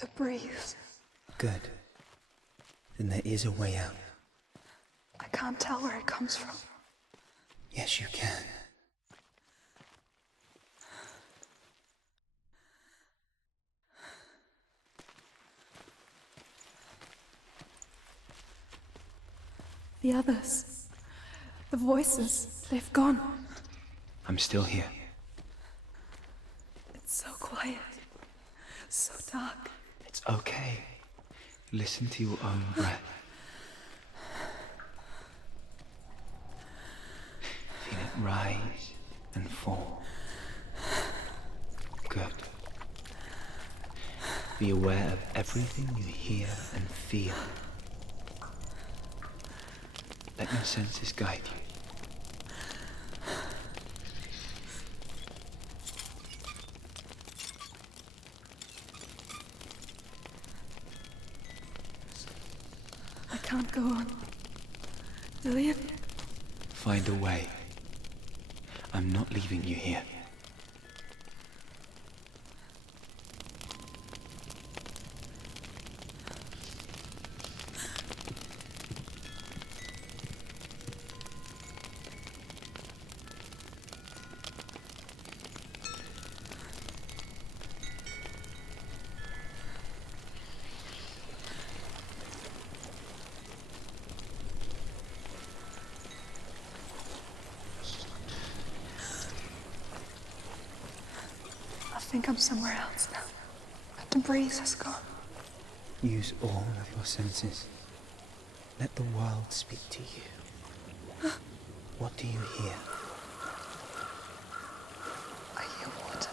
The breeze. Good. Then there is a way out. I can't tell where it comes from. Yes, you can. The others. The voices. They've gone. I'm still here. It's so quiet. So dark. It's okay. Listen to your own breath. Feel it rise and fall. Good. Be aware of everything you hear and feel. Let your senses guide you. I can't go on. Dillian? Find a way. I'm not leaving you here. I think I'm somewhere else now. The breeze has gone. Use all of your senses. Let the world speak to you. What do you hear? I hear water.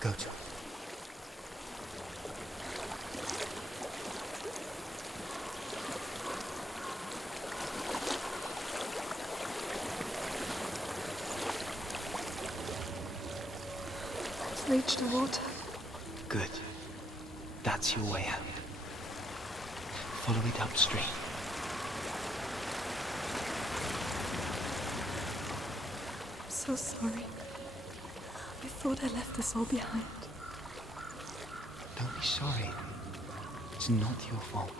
Go to it. I've reached the water. Good. That's your way out. Follow it upstream. I'm so sorry. I thought I left us all behind. Don't be sorry. It's not your fault.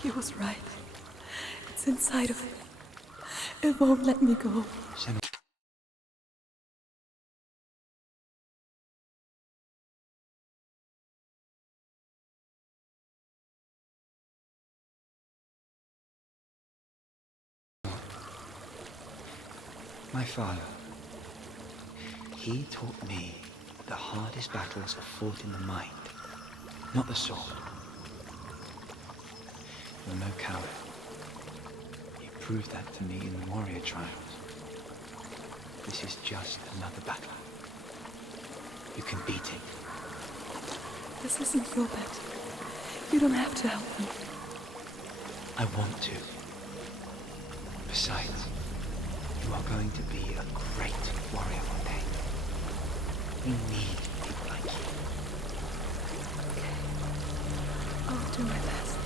He was right. It's inside of me. It won't let me go. Senua. My father, he taught me the hardest battles are fought in the mind, not the sword. You're no coward. You proved that to me in the warrior trials. This is just another battle. You can beat it. This isn't your bet. You don't have to help me. I want to. Besides, you are going to be a great warrior one day. We need people like you. I'll do my best.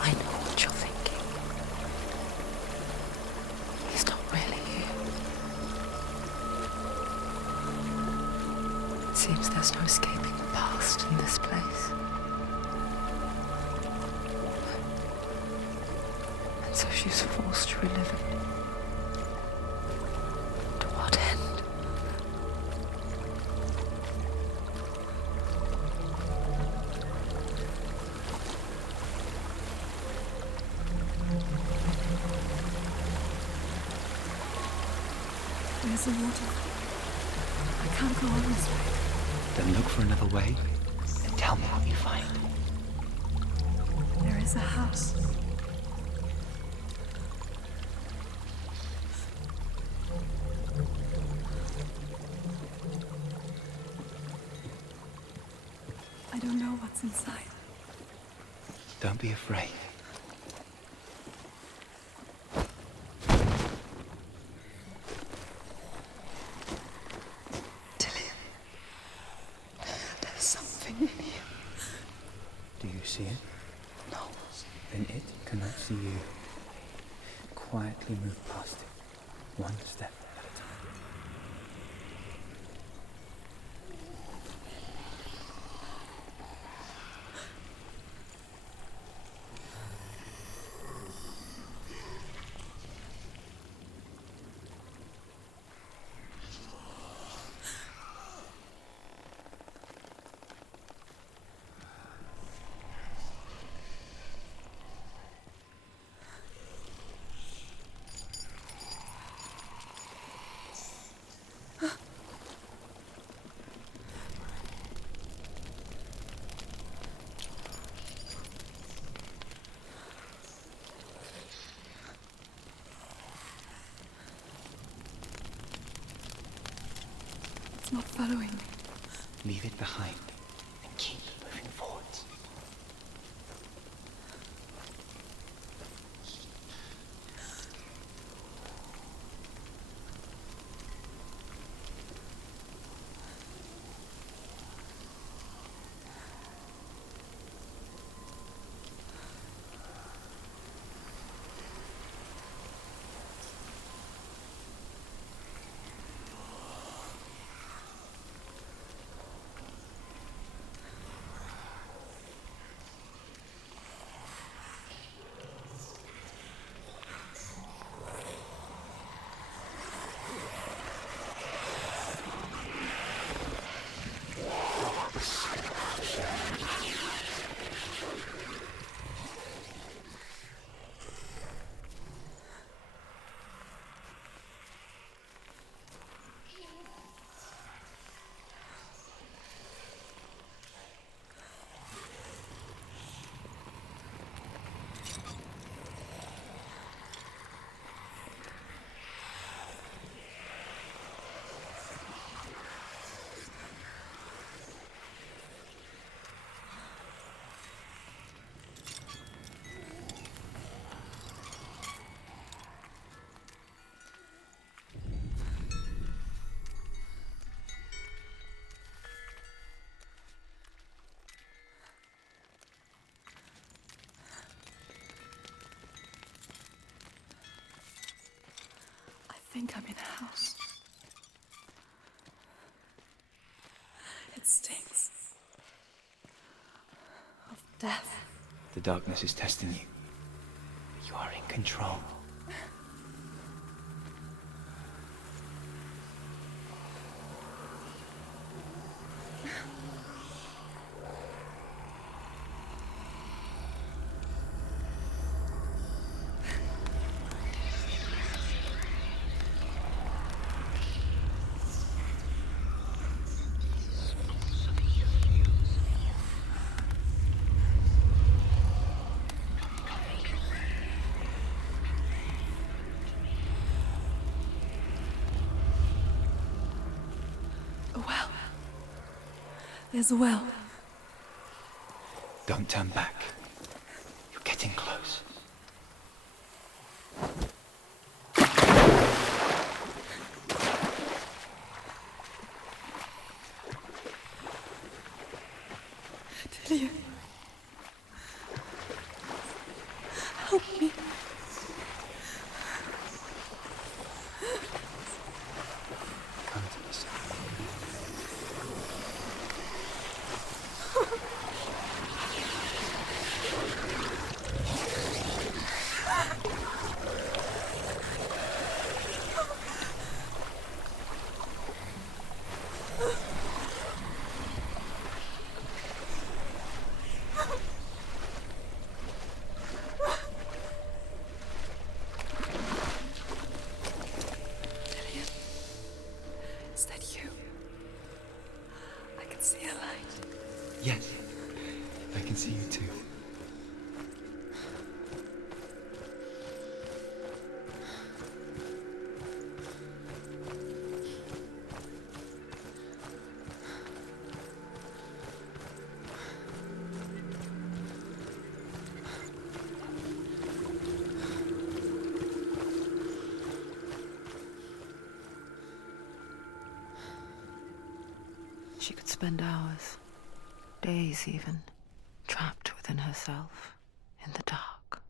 I know what you're thinking. He's not really here. It seems there's no escaping the past in this place. And so she's forced to relive it. To what end? There's a waterfall. I can't go on this way. Then look for another way and tell me what you find. There is a house. I don't know what's inside. Don't be afraid. There's something in here. Do you see it? No. Then it cannot see you. Quietly move past it, one step at a time. It's not following me. Leave it behind and keep moving forwards. think I'm in a house. It stinks of death. The darkness is testing you. You are in control. A well. There's a well. Don't turn back. You're getting close. Dillion. Help me. Come to the side. Is that you? I can see a light. Yes, I can see you too. She could spend hours, days even, trapped within herself, in the dark.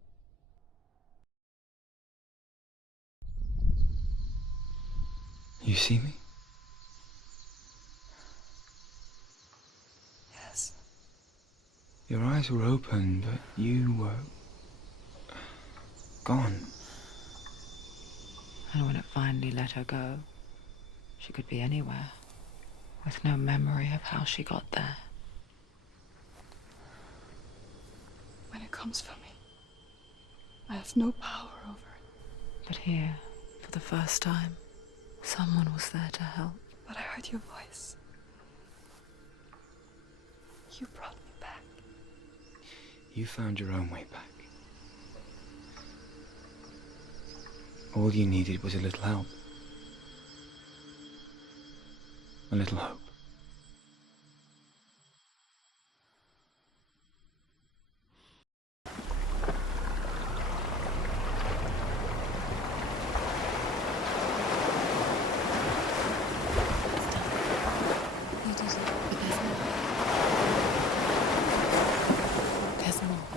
You see me? Yes. Your eyes were open, but you were gone. And when it finally let her go, she could be anywhere, with no memory of how she got there. When it comes for me, I have no power over it. But here, for the first time, someone was there to help. But I heard your voice. You brought me back. You found your own way back. All you needed was a little help. A little hope. You did it, but there's more.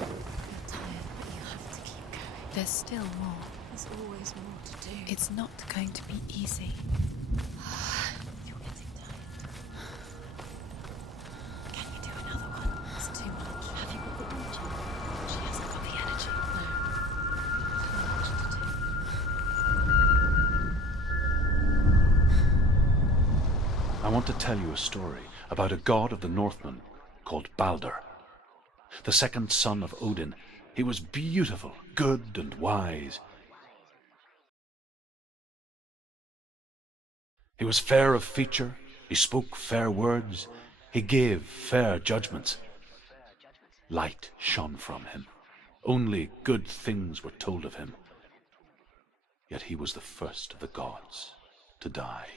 You're tired, but you have to keep going. There's still more. There's always more to do. It's not going to be easy. You're getting tired. Can you do another one? It's too much. Have you got the energy? She hasn't got the energy. No. Too much to do. I want to tell you a story about a god of the Northmen called Balder. The second son of Odin. He was beautiful, good and wise. He was fair of feature, he spoke fair words, he gave fair judgments. Light shone from him. Only good things were told of him. Yet he was the first of the gods to die.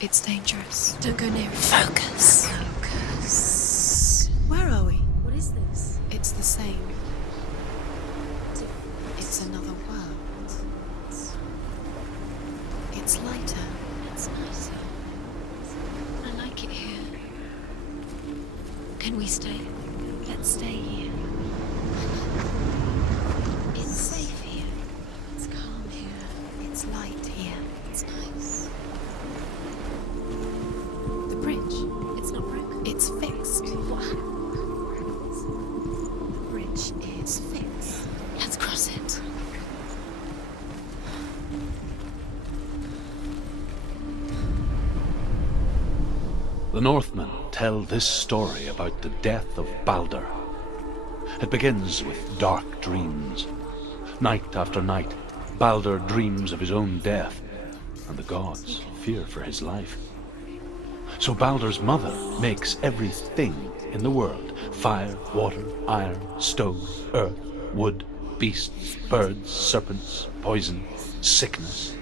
It's dangerous. Don't go near it. Focus. Focus. Where are we? What is this? It's the same. It's another world. It's lighter. It's nicer. I like it here. Can we stay? Let's stay here. It's safe here. It's calm here. It's light here. It's nice. The bridge. It's not broken. It's fixed. What? The bridge is fixed. Let's cross it. The Northmen tell this story about the death of Baldur. It begins with dark dreams. Night after night, Baldur dreams of his own death, and the gods fear for his life. So Baldur's mother makes everything in the world: fire, water, iron, stone, earth, wood, beasts, birds, serpents, poison, sickness,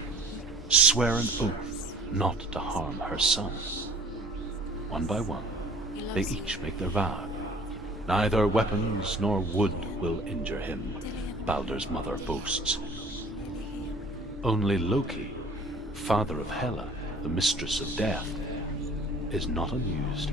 swear an oath not to harm her son. One by one, they each make their vow. Neither weapons nor wood will injure him, Baldur's mother boasts. Only Loki, father of Hela, the mistress of death, is not amused.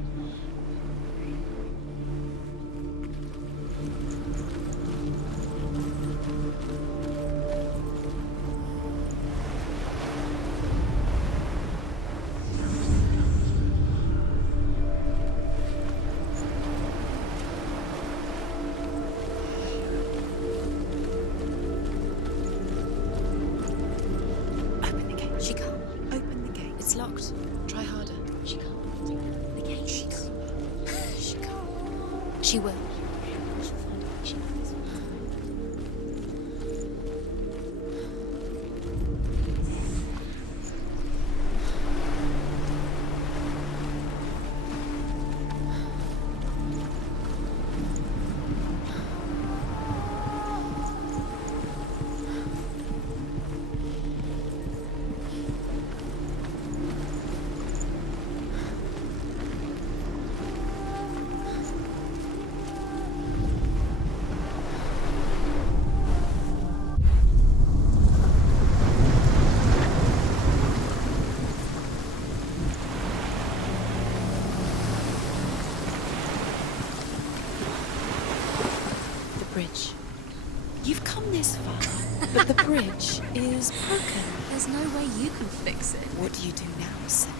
Open the gate. She can't. Open the gate. It's locked. Try harder. She can't. The gate. She can't. She can't. She will. She'll find it. She knows. The bridge. You've come this far, but the bridge is broken. There's no way you can fix it. What do you do now, Sam?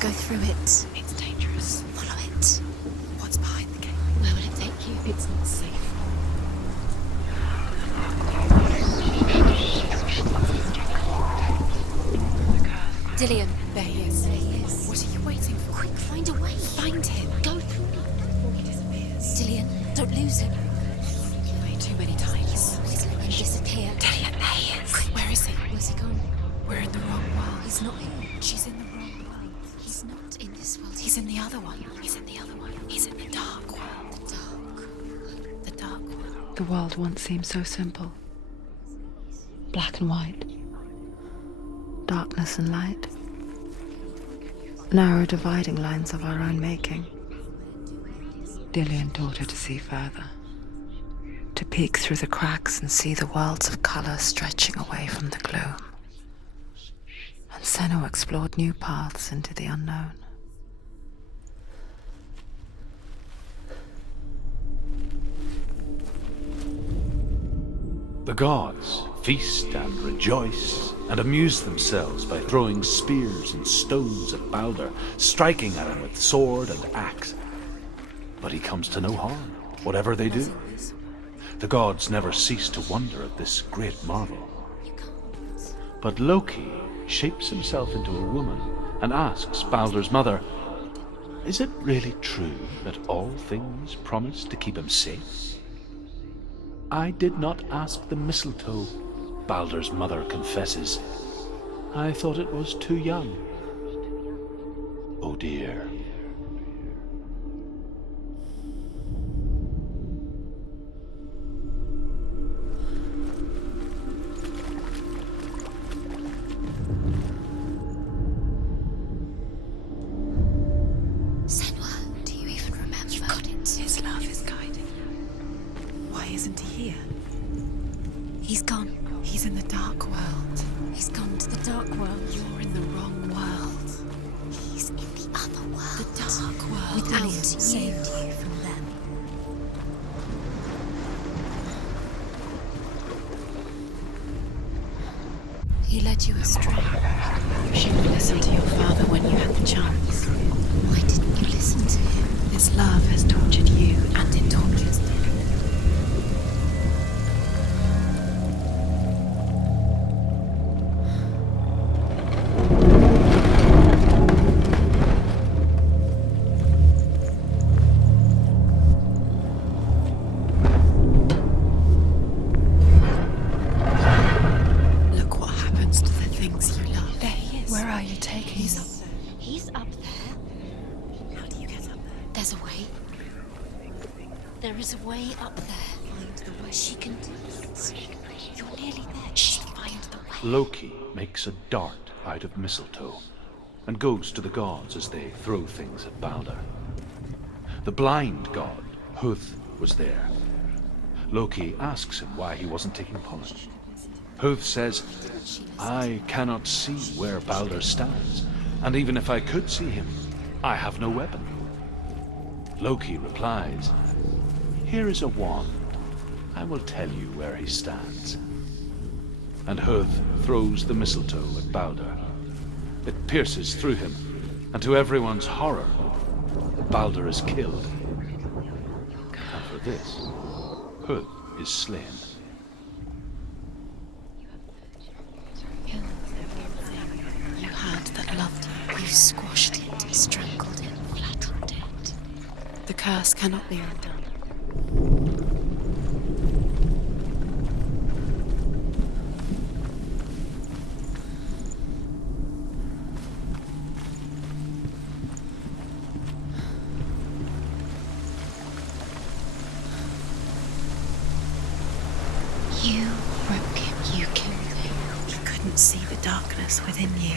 Go through it. It's dangerous. Follow it. What's behind the gate? Where will it take you? It's not safe. Dillion. There he is. There he is. What are you waiting for? Quick, find a way. Find him. Go through it. Before he disappears. Dillion, don't lose him. Way too many times. Always let him disappear. Dillion, there he is. Quick, where is he? Where's he gone? We're in the wrong world. He's not here. She's in the wrong world. He's not in this world. He's in the other one. He's in the other one. He's in the dark world. the dark. The dark world. The world once seemed so simple. Black and white. Darkness and light. Narrow dividing lines of our own making. Dillian taught her to see further, to peek through the cracks and see the worlds of colour stretching away from the gloom. And Senua explored new paths into the unknown. The gods feast and rejoice and amuse themselves by throwing spears and stones at Balder, striking at him with sword and axe. But he comes to no harm, whatever they do. The gods never cease to wonder at this great marvel. But Loki shapes himself into a woman and asks Balder's mother, "Is it really true that all things promise to keep him safe?" "I did not ask the mistletoe," Balder's mother confesses. "I thought it was too young." Oh dear. Senua, do you even remember? You got it. His love is guiding him. Why isn't he here? He's gone. He's in the dark world. He's gone to the dark world. You're in the wrong world. He's in the other world. The dark world. Without Dillian you. Saved you from them. He led you astray. You should have listened to your father when you had the chance. Why didn't you listen to him? His love has tortured you, and it tortures them. Look what happens to the things you love. There he is. Where are you taking him? He's up there. How do you get up there? There's a way. There is a way up there. Find the way. She can do it. You're nearly there. Just find the way. Loki makes a dart out of mistletoe and goes to the gods as they throw things at Balder. The blind god, Huth, was there. Loki asks him why he wasn't taking part. Huth says, "I cannot see where Balder stands, and even if I could see him, I have no weapon." Loki replies, "Here is a wand. I will tell you where he stands." And Huth throws the mistletoe at Balder. It pierces through him, and to everyone's horror, Balder is killed. And for this, Huth is slain. You had that loved you. You squashed it, strangled it, flattened it. The curse cannot be undone. You broke him. You killed him. You couldn't see the darkness within you.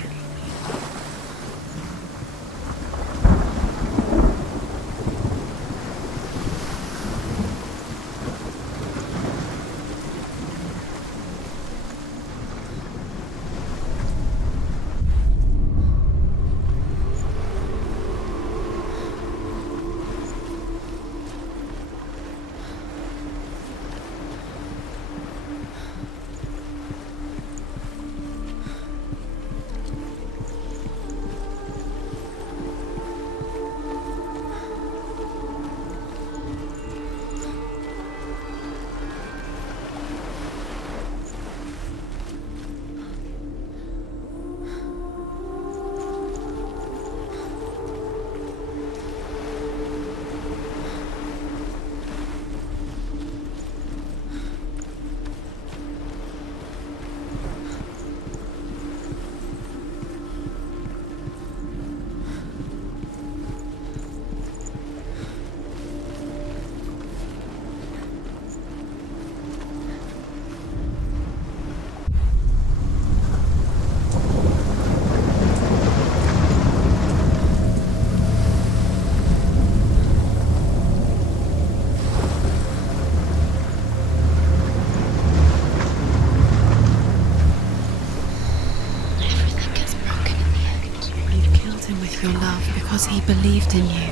Because he believed in you.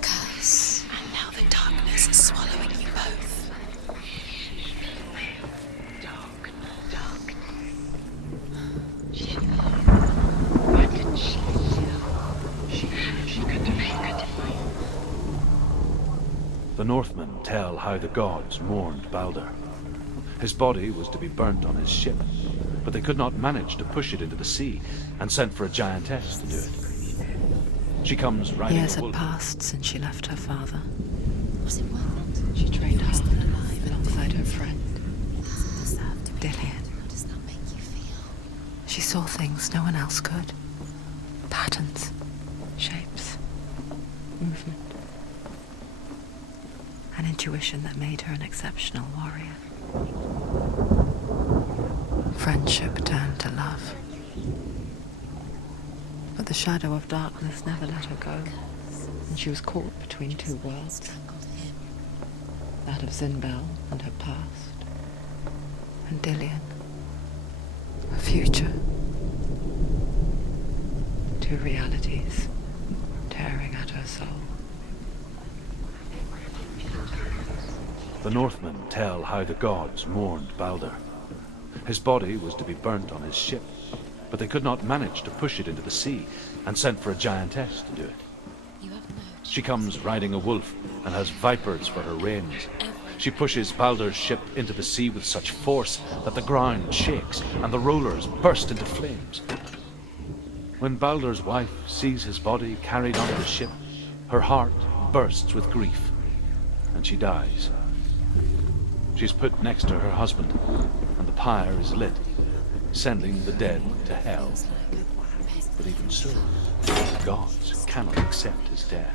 Curse. And now the darkness is swallowing you both. The Northmen tell how the gods mourned Balder. His body was to be burnt on his ship, but they could not manage to push it into the sea, and sent for a giantess to do it. She comes riding Years a had wolf. passed since she left her father. Was it worth it? She trained hard alongside her friend, Dillian. How does that make you feel? She saw things no one else could. Patterns, shapes, movement. An intuition that made her an exceptional warrior. Friendship turned to love. But the shadow of darkness never let her go, and she was caught between two worlds. Strangled him. That of Zinbel and her past, and Dillian, her future. Two realities tearing at her soul. The Northmen tell how the gods mourned Balder. His body was to be burnt on his ship, but they could not manage to push it into the sea, and sent for a giantess to do it. You have no She comes riding a wolf, and has vipers for her reins. She pushes Balder's ship into the sea with such force that the ground shakes, and the rollers burst into flames. When Balder's wife sees his body carried onto the ship, her heart bursts with grief, and she dies. She's put next to her husband, and the pyre is lit, sending the dead to hell. But even so, the gods cannot accept his death.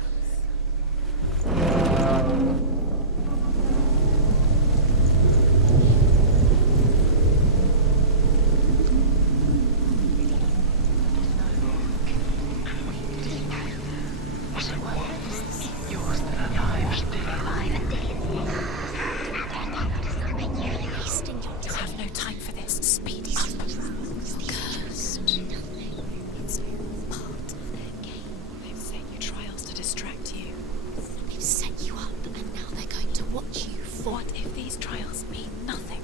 You have no time for this. Speed up. cursed. It's part of their game. They've set you trials to distract you. They've set you up, and now they're going to watch you fall. What if these trials mean nothing?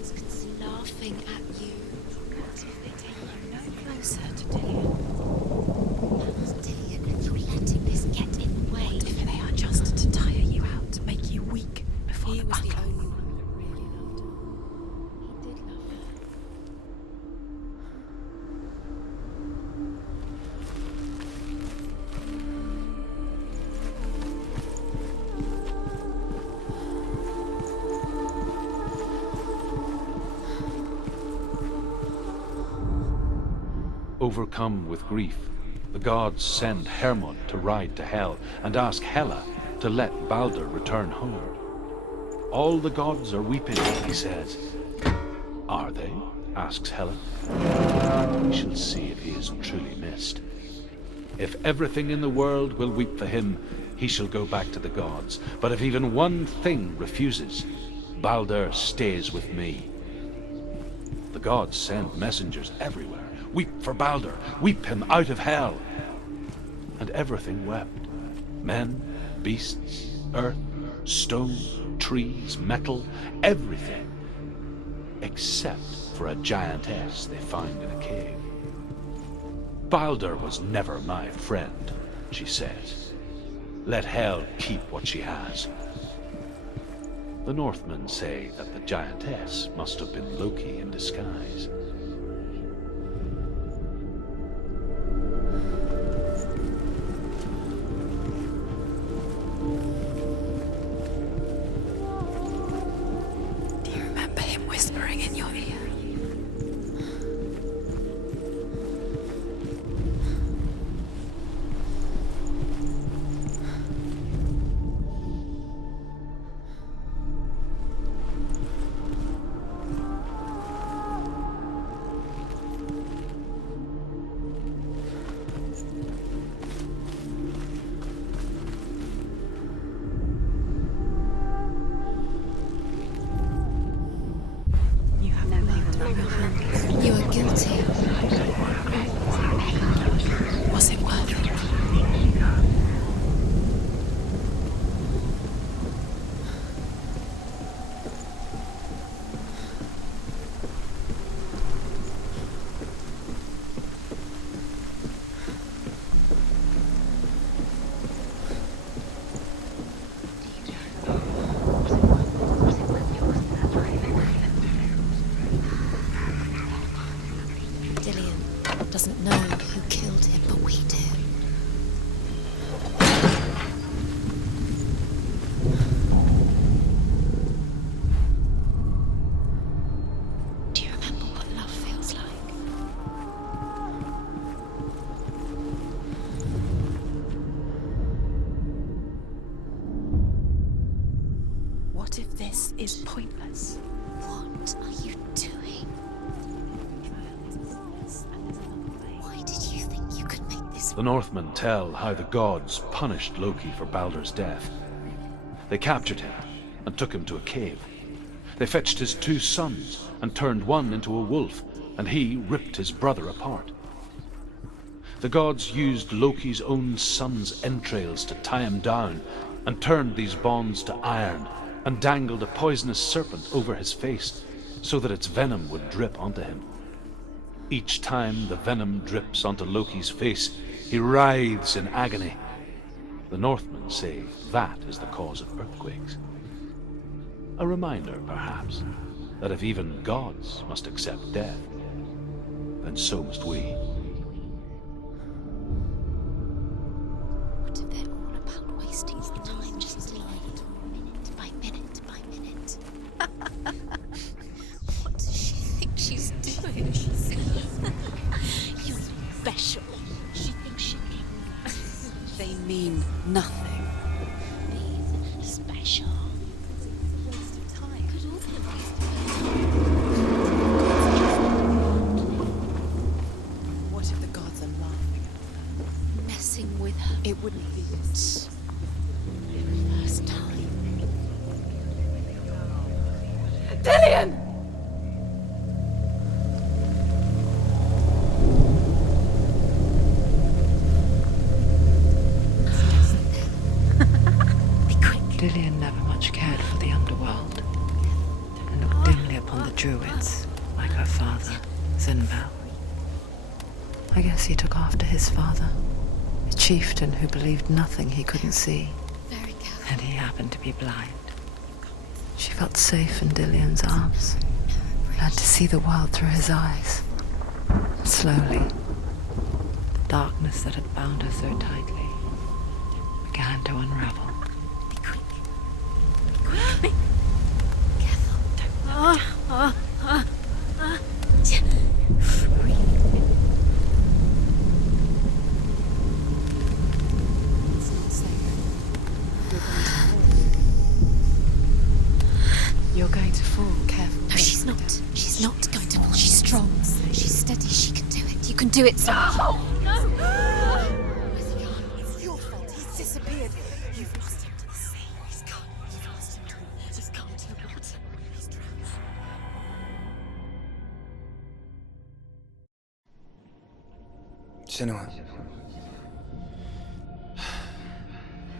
It's laughing at you. What if they take you no closer to Dillian? Dillian, you're letting this get in the way. What if they are just to tire you out, to make you weak before He the was the battle? only one that really loved her. He did love her. Overcome with grief, the gods send Hermod to ride to Hell and ask Hela to let Balder return home. All the gods are weeping, he says. Are they? Asks Hela. We shall see if he is truly missed. If everything in the world will weep for him, he shall go back to the gods. But if even one thing refuses, Balder stays with me. The gods send messengers everywhere. Weep for Balder, weep him out of hell. And everything wept. Men, beasts, earth, stone, trees, metal, everything. Except for a giantess they find in a cave. Balder was never my friend, she says. Let Hel keep what she has. The Northmen say that the giantess must have been Loki in disguise. Do you remember him whispering in your ear? You are guilty. Was it worth it? Dillian doesn't know who killed him, but we do. Do you remember what love feels like? What if this is pointless? What are you doing? Why did you think you could make this? The Northmen tell how the gods punished Loki for Baldur's death. They captured him and took him to a cave. They fetched his 2 sons and turned one into a wolf, and he ripped his brother apart. The gods used Loki's own son's entrails to tie him down and turned these bonds to iron and dangled a poisonous serpent over his face so that its venom would drip onto him. Each time the venom drips onto Loki's face, he writhes in agony. The Northmen say that is the cause of earthquakes. A reminder, perhaps, that if even gods must accept death, then so must we. What if they're all about wasting time just minute by minute by minute? What does she think she's doing? You're special. She thinks she can. They mean nothing. Being special. Waste of time. Could all be a waste What if the gods are laughing at her? messing with her. It wouldn't be First time. Dillian! Be quick. Dillian never much cared for the underworld and looked dimly upon the druids, like her father, Zinbel. I guess he took after his father, a chieftain who believed nothing he couldn't see, Very careful. and he happened to be blind. She felt safe in Dillian's arms, learned to see the world through his eyes. Slowly, the darkness that had bound her so tightly began to unravel. Be quick. Be quick. Careful. It's not safe. You're going to fall. Careful. No, she's not. She's not going to fall. She's strong. She's steady. She can do it. You can do it, son. No! Where's he gone? It's your fault. He's disappeared. You've lost him to the sea. He's gone. You've lost him to the... He's gone to the water. He's drowned. Senua.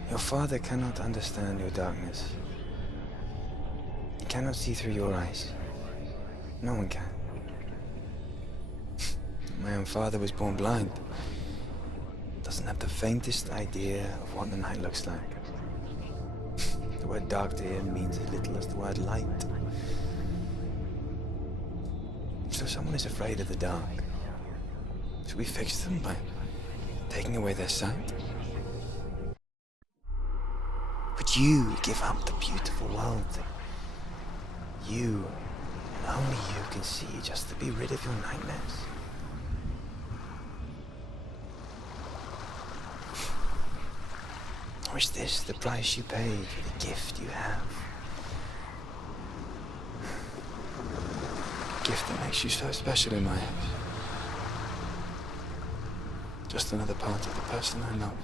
Your father cannot understand your darkness. He cannot see through your eyes. No one can. My own father was born blind. Doesn't have the faintest idea of what the night looks like. The word dark to him means as little as the word light. So someone is afraid of the dark. Should we fix them by taking away their sight? Would you give up the beautiful world that you, and only you, can see just to be rid of your nightmares? Or is this the price you pay for the gift you have? A gift that makes you so special in my eyes. Just another part of the person I love.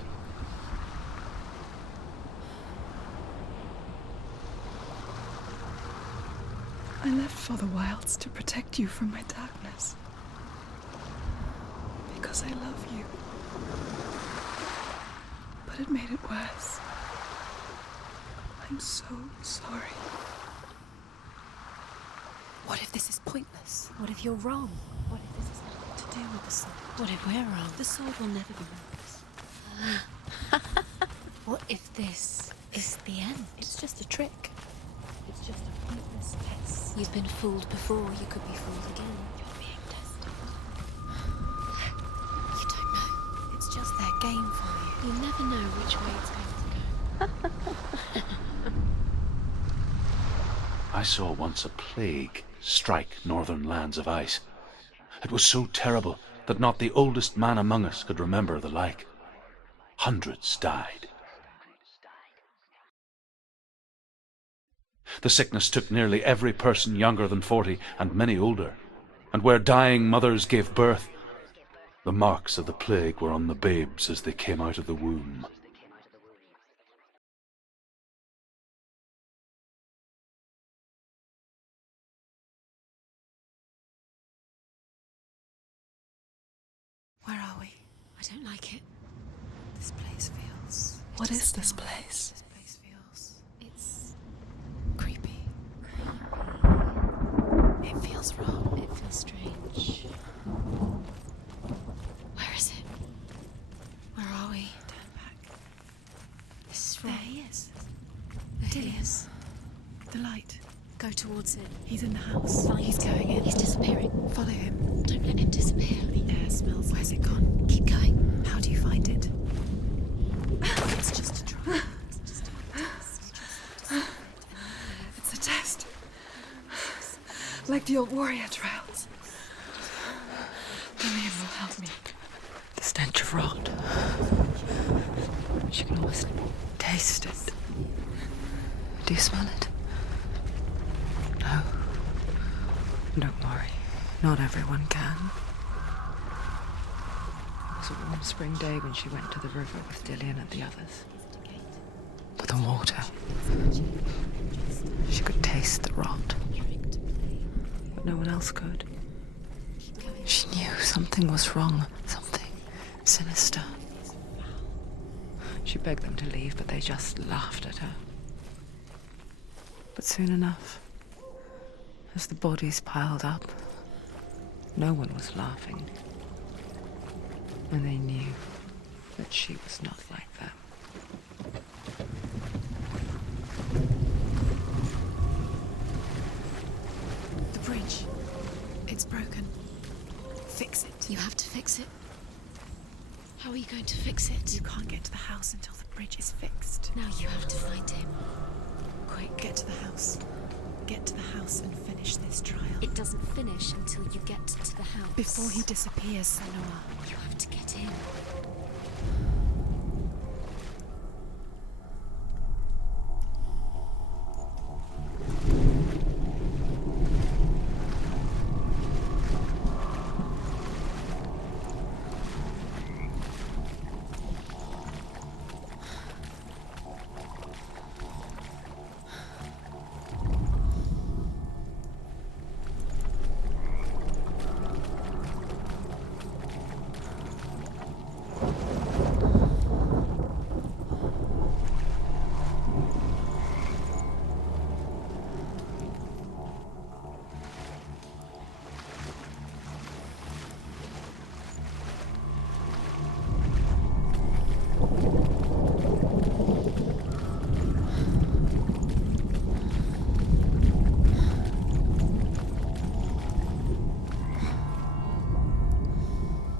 I left for the wilds to protect you from my darkness. Because I love you. But it made it worse. I'm so sorry. What if this is pointless? What if you're wrong? What if this has nothing to do with the sword? What if we're wrong? The sword will never be yours. What if this is the end? It's just a trick. It's just a pointless test. You've been fooled before, you could be fooled again. You're being tested. You don't know. It's just their game for you. You never know which way it's going to go. I saw once a plague strike northern lands of ice. It was so terrible that not the oldest man among us could remember the like. Hundreds died. The sickness took nearly every person younger than 40 and many older, and where dying mothers gave birth, the marks of the plague were on the babes as they came out of the womb. Where are we? I don't like it. This place feels... What is this place? This place feels... It's creepy. It feels wrong. It feels strange. Where is it? Where are we? Turn back. This is There wrong. he is. There he Dillian. is. The light. Go towards it. He's in the house. Find He's it. going in. He's disappearing. Follow him. Don't let him disappear. The air smells. Where's it gone? Keep going. How do you find it? It's just a trial. It's just a test. It's a test. Like the old warrior trials. Dillian will help me. The stench of rot. She can almost taste it. Do you smell it? No. Don't worry. Not everyone can. It was a warm spring day when she went to the river with Dillian and the others. But the water... She could taste the rot. But no one else could. She knew something was wrong. Something sinister. She begged them to leave, but they just laughed at her. But soon enough, as the bodies piled up, no one was laughing. And they knew that she was not like them. The bridge. It's broken. Fix it. You have to fix it. How are you going to fix it? You can't get to the house until the bridge is fixed. Now you have to find him. Quick, get to the house. Get to the house and finish this trial. It doesn't finish until you get to the house. Before he disappears, Senua. You have to get in.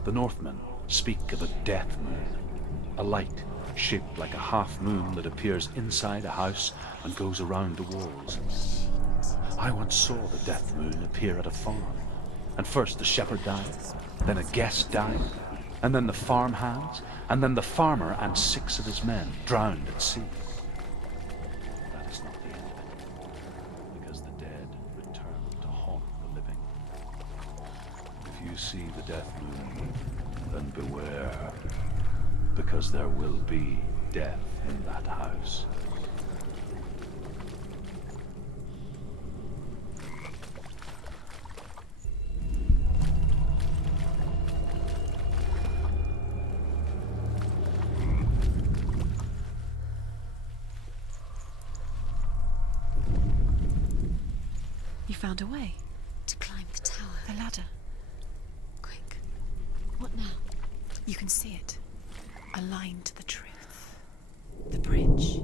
The Northmen speak of a death moon, a light shaped like a half moon that appears inside a house and goes around the walls. I once saw the death moon appear at a farm, and first the shepherd died, then a guest died, and then the farm hands, and then the farmer and 6 of his men drowned at sea. That is not the end of it, because the dead return to haunt the living. If you see the death moon, then beware, because there will be death in that house. You found a way. To climb the tower. The ladder. Quick. What now? You can see it. Aligned to the truth. The bridge.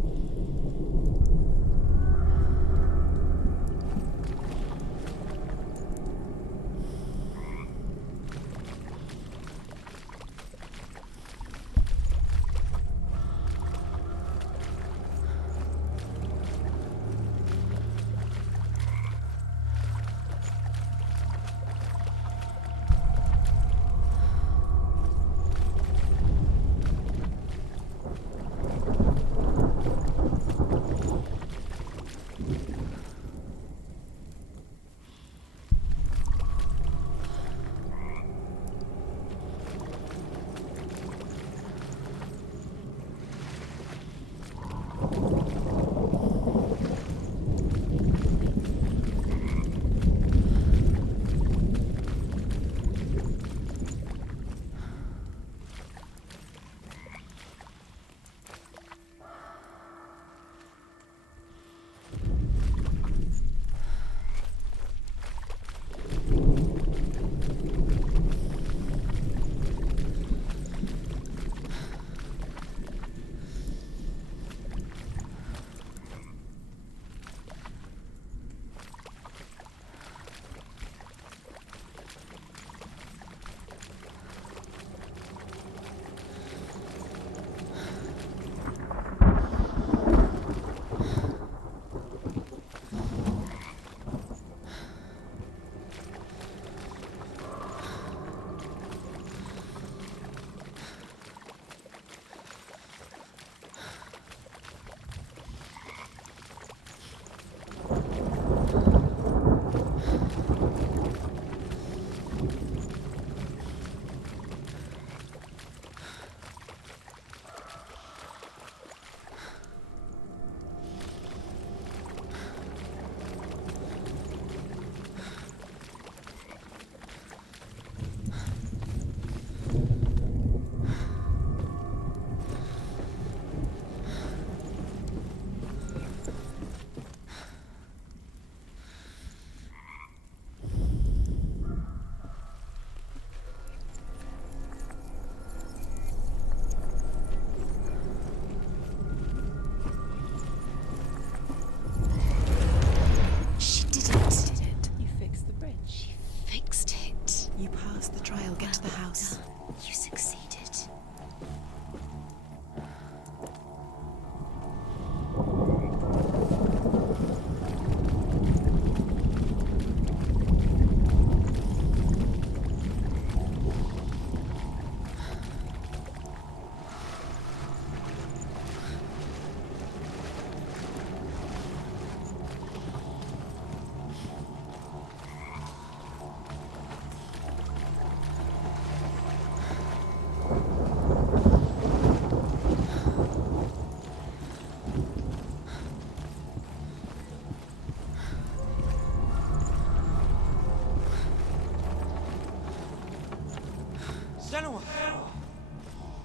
Senua!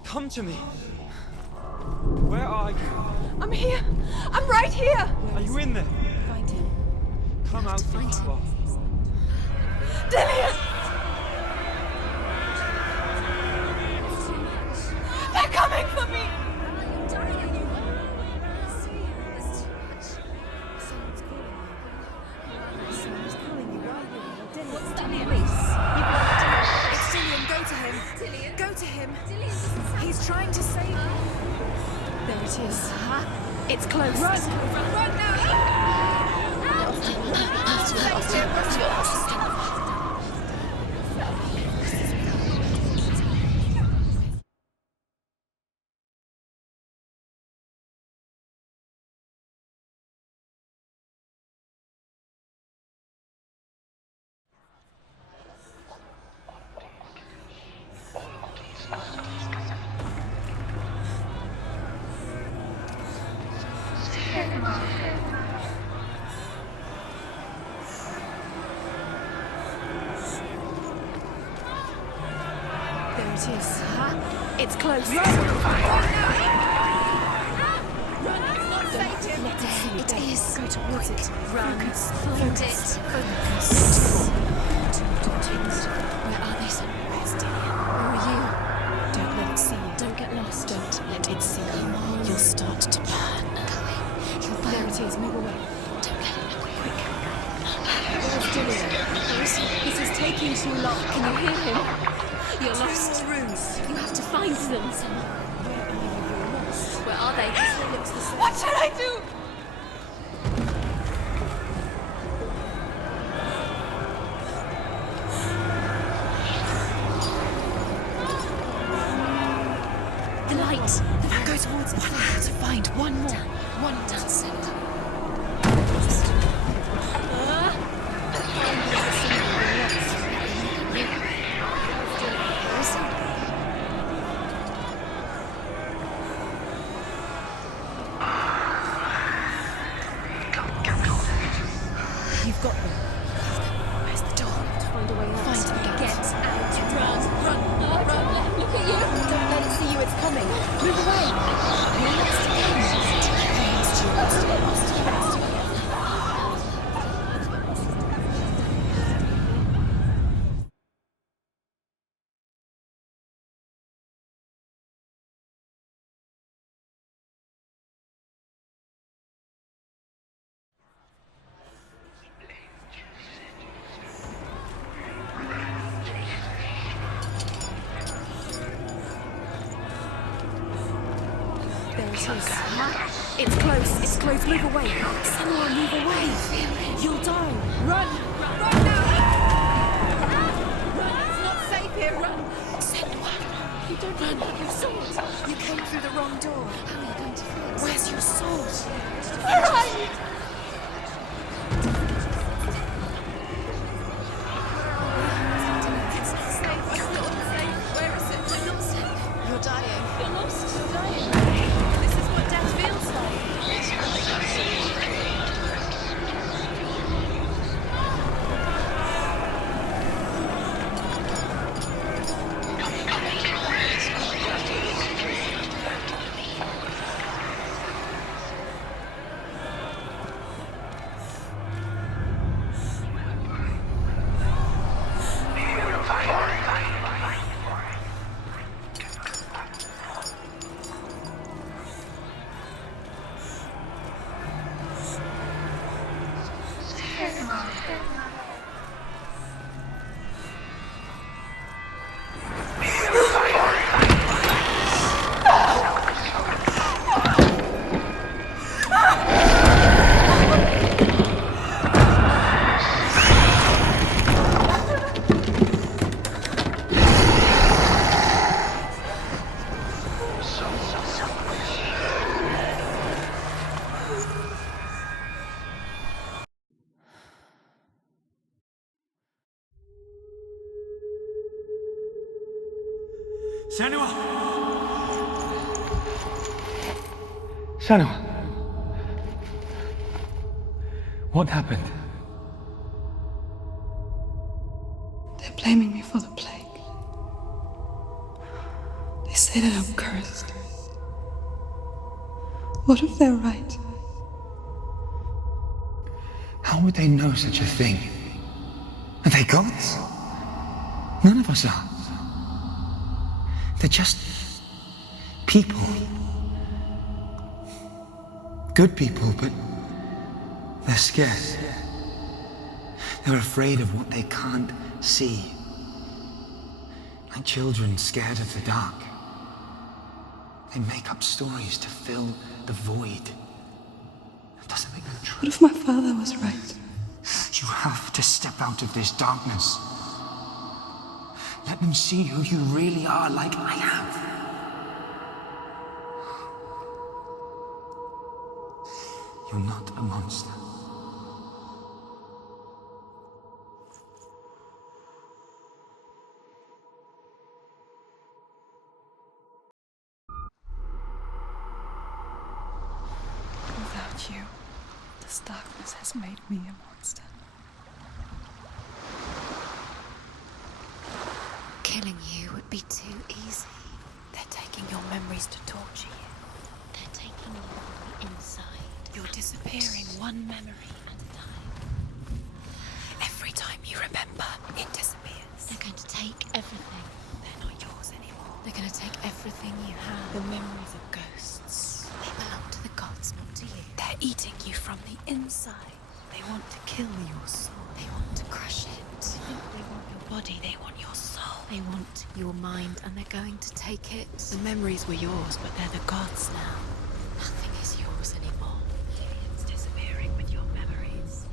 Come to me! Where are you? I'm here! I'm right here! Are you in there? Find him. Come out if you are. Dillian! They're coming for me! Go to him. He's trying to save you. There it is. It's close. Run now! There it is. It's close. Run! Run! Not Satan! there. It is. Go towards it. Run. Focus. Find Focus. it. Focus. Where are they, Senua? Where's Dillian? Where are you? Don't let it see you. Don't get lost. Don't let it see you. Come on. You'll start to burn. You'll burn. There it is. Move away. Don't let it look quick. Where's Dillian? Where is he? This is taking too long. Can you hear him? You're lost. Rooms. You have to find them, Senua. Where are you? You're lost. Where are they? It looks the same. What should I do? The light. Go towards it. To find one more. One done, Senua. Where is he? You've got them. Where's the door? To find a way out. Find them. Get out. Run. Run. Run. Look at you. Don't let it see you. It's coming. Move away. You're lost again. There it is. It's close. It's close. Move away. Senua, move away. You'll die. Run. Run now. Run. It's not safe here. Run. Senua. You don't run. Your sword. You came through the wrong door. How are you going to fix? Where's your sword? Run! It's not safe. I feel unsafe. Where is it? We're not safe. You're dying. You're lost. You're dying. This is what death feels like. Senua! Senua! What happened? They're blaming me for the plague. They say that I'm cursed. What if they're right? How would they know such a thing? Are they gods? None of us are. They're just people. Good people, but they're scared. They're afraid of what they can't see. Like children scared of the dark. They make up stories to fill the void. That doesn't make them true. What if my father was right? You have to step out of this darkness. Let them see who you really are, like I have. You're not a monster. Without you, this darkness has made me a monster. Killing you would be too easy. They're taking your memories to torture you. They're taking you from the inside. You're disappearing one memory at a time. Every time you remember, it disappears. They're going to take everything. They're not yours anymore. They're going to take everything you have. The memories of ghosts. They belong to the gods, not to you. They're eating you from the inside. They want to kill your soul. They want to crush it. They want your body, they want your soul. They want your mind, and they're going to take it. The memories were yours, but they're the gods now. Nothing is yours anymore. It's disappearing with your memories.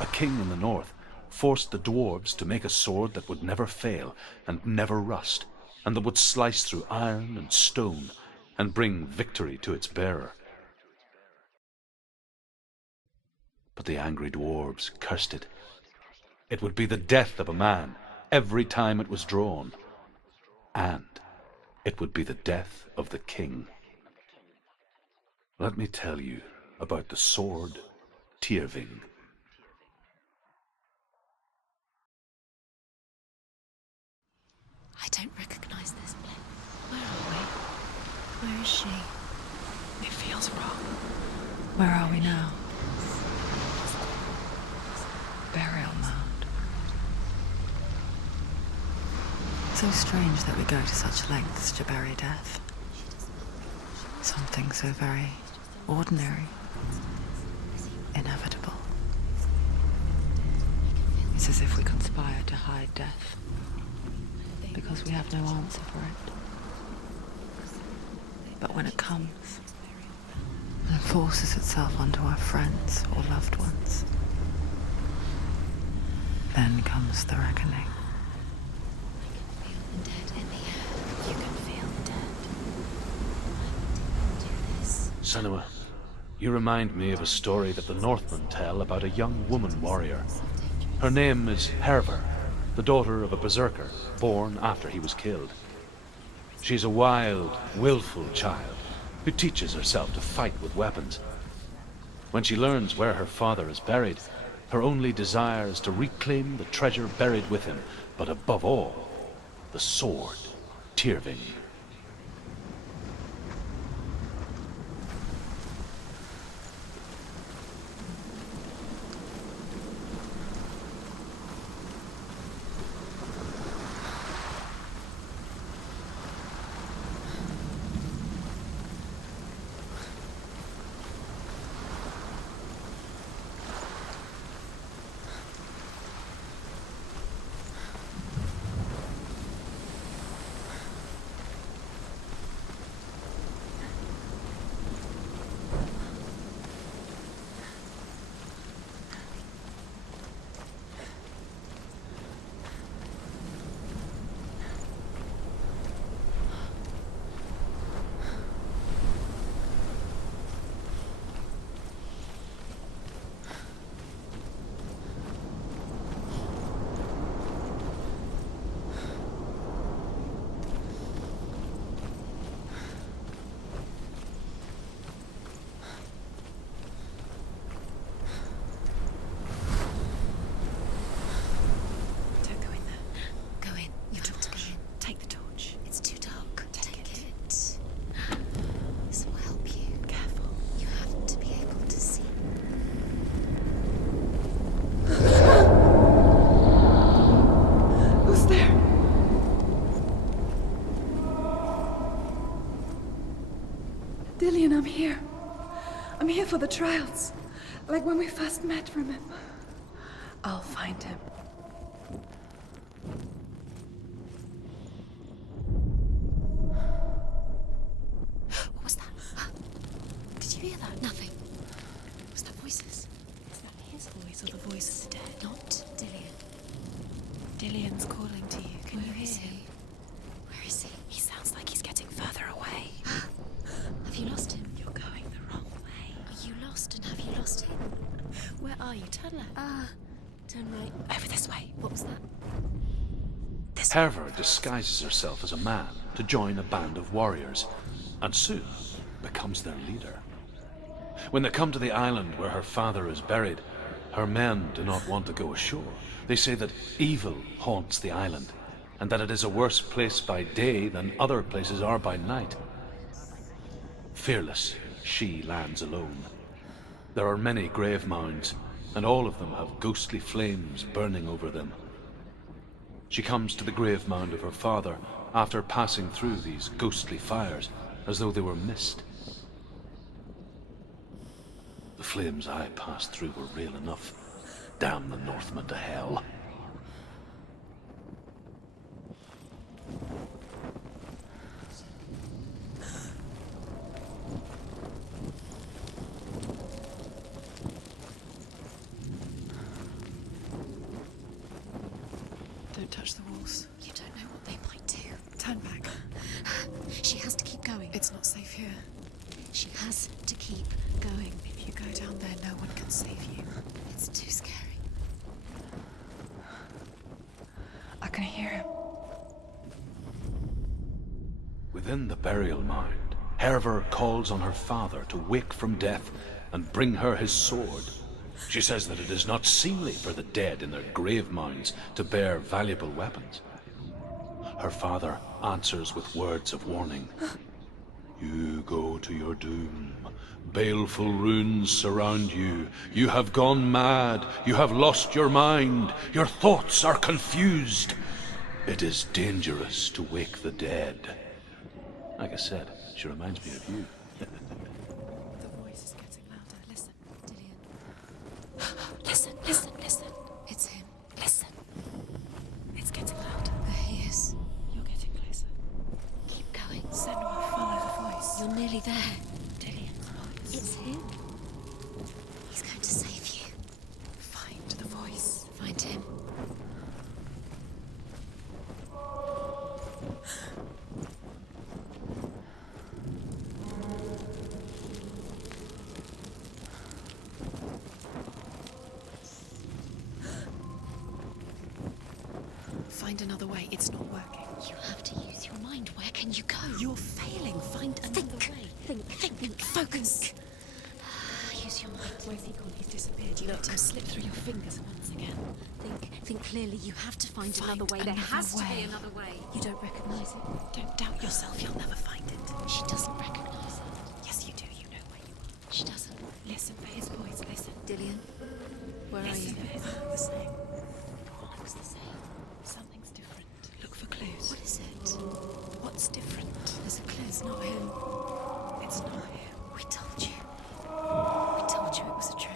A king in the north forced the dwarves to make a sword that would never fail and never rust, and that would slice through iron and stone and bring victory to its bearer. But the angry dwarves cursed it. It would be the death of a man every time it was drawn, and it would be the death of the king. Let me tell you about the sword Tyrving. I don't recognize this place. Where are we? Where is she? It feels wrong. Where are we now? Burial mound. So strange that we go to such lengths to bury death. Something so very ordinary, inevitable. It's as if we conspire to hide death, because we have no answer for it. But when it comes, and forces itself onto our friends or loved ones, then comes the reckoning. The dead in the air. You can feel the dead. Do this. Senua, you remind me of a story that the Northmen tell about a young woman warrior. Her name is Herver, the daughter of a berserker born after he was killed. She's a wild, willful child who teaches herself to fight with weapons. When she learns where her father is buried, her only desire is to reclaim the treasure buried with him, but above all, the sword Tyrving. Don't go in there. Go in. You have to go in. Take the torch. It's too dark. Take it. This will help you. Careful. You have to be able to see. Who's there? Dillian, I'm here. I'm here for the trials. Like when we first met, remember? I'll find him. What was that? Did you hear that? Nothing. Was that voices? Is that his voice or the voice of the dead? Not Dillian. Dillian's calling to you. Can you Where hear is him? he? Where is he? He sounds like he's getting further away. Have you lost him? You're going the wrong way. Are you lost, and have you lost him? Where are you? Turn left. Turn right. Over this way. What was that? This Herver disguises herself as a man to join a band of warriors, and soon becomes their leader. When they come to the island where her father is buried, her men do not want to go ashore. They say that evil haunts the island, and that it is a worse place by day than other places are by night. Fearless, she lands alone. There are many grave mounds, and all of them have ghostly flames burning over them. She comes to the grave mound of her father after passing through these ghostly fires, as though they were mist. The flames I passed through were real enough. Damn the Northmen to hell. Don't touch the walls. You don't know what they might do. Turn back. She has to keep going. It's not safe here. She has to keep going. If you go down there, no one can save you. It's too scary. I can hear him. Within the burial mound, Hervor calls on her father to wake from death and bring her his sword. She says that it is not seemly for the dead in their grave mounds to bear valuable weapons. Her father answers with words of warning. You go to your doom. Baleful runes surround you. You have gone mad. You have lost your mind. Your thoughts are confused. It is dangerous to wake the dead. Like I said, she reminds me of you. The voice is getting louder. Listen. Dillian. Listen, listen, listen. It's him. Listen. It's getting louder. There he is. You're getting closer. Keep going. Senua, follow the voice. You're nearly there. Dillian's voice. It's him. He's going to save you. Find the voice. Find him. Find another way. It's not working. You have to use your mind. Where can you go? You're failing. Find another way. Think. Focus. Use your mind. Where's he gone? He's disappeared. You let him slip through your fingers once again. Think clearly. You have to find another way. There another has to way. be another way. You don't recognize it. Don't doubt yourself. You'll never find it. She doesn't recognize it. Yes, you do. You know where you are. She doesn't. Listen for his voice. Listen. Dillian, where are Listen you? for his the same. What looks the same? Something's different. Look for clues. What is it? What's different? There's a clue. It's not him. It's not him. We told you. We told you it was a trick.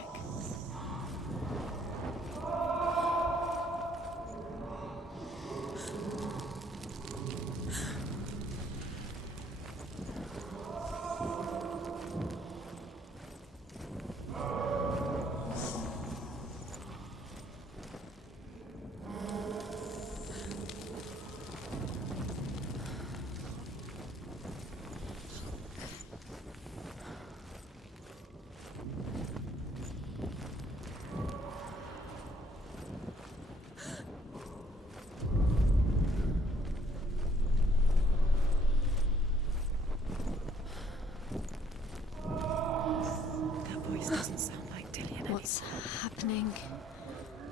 That voice doesn't sound like Dillian. What's happening?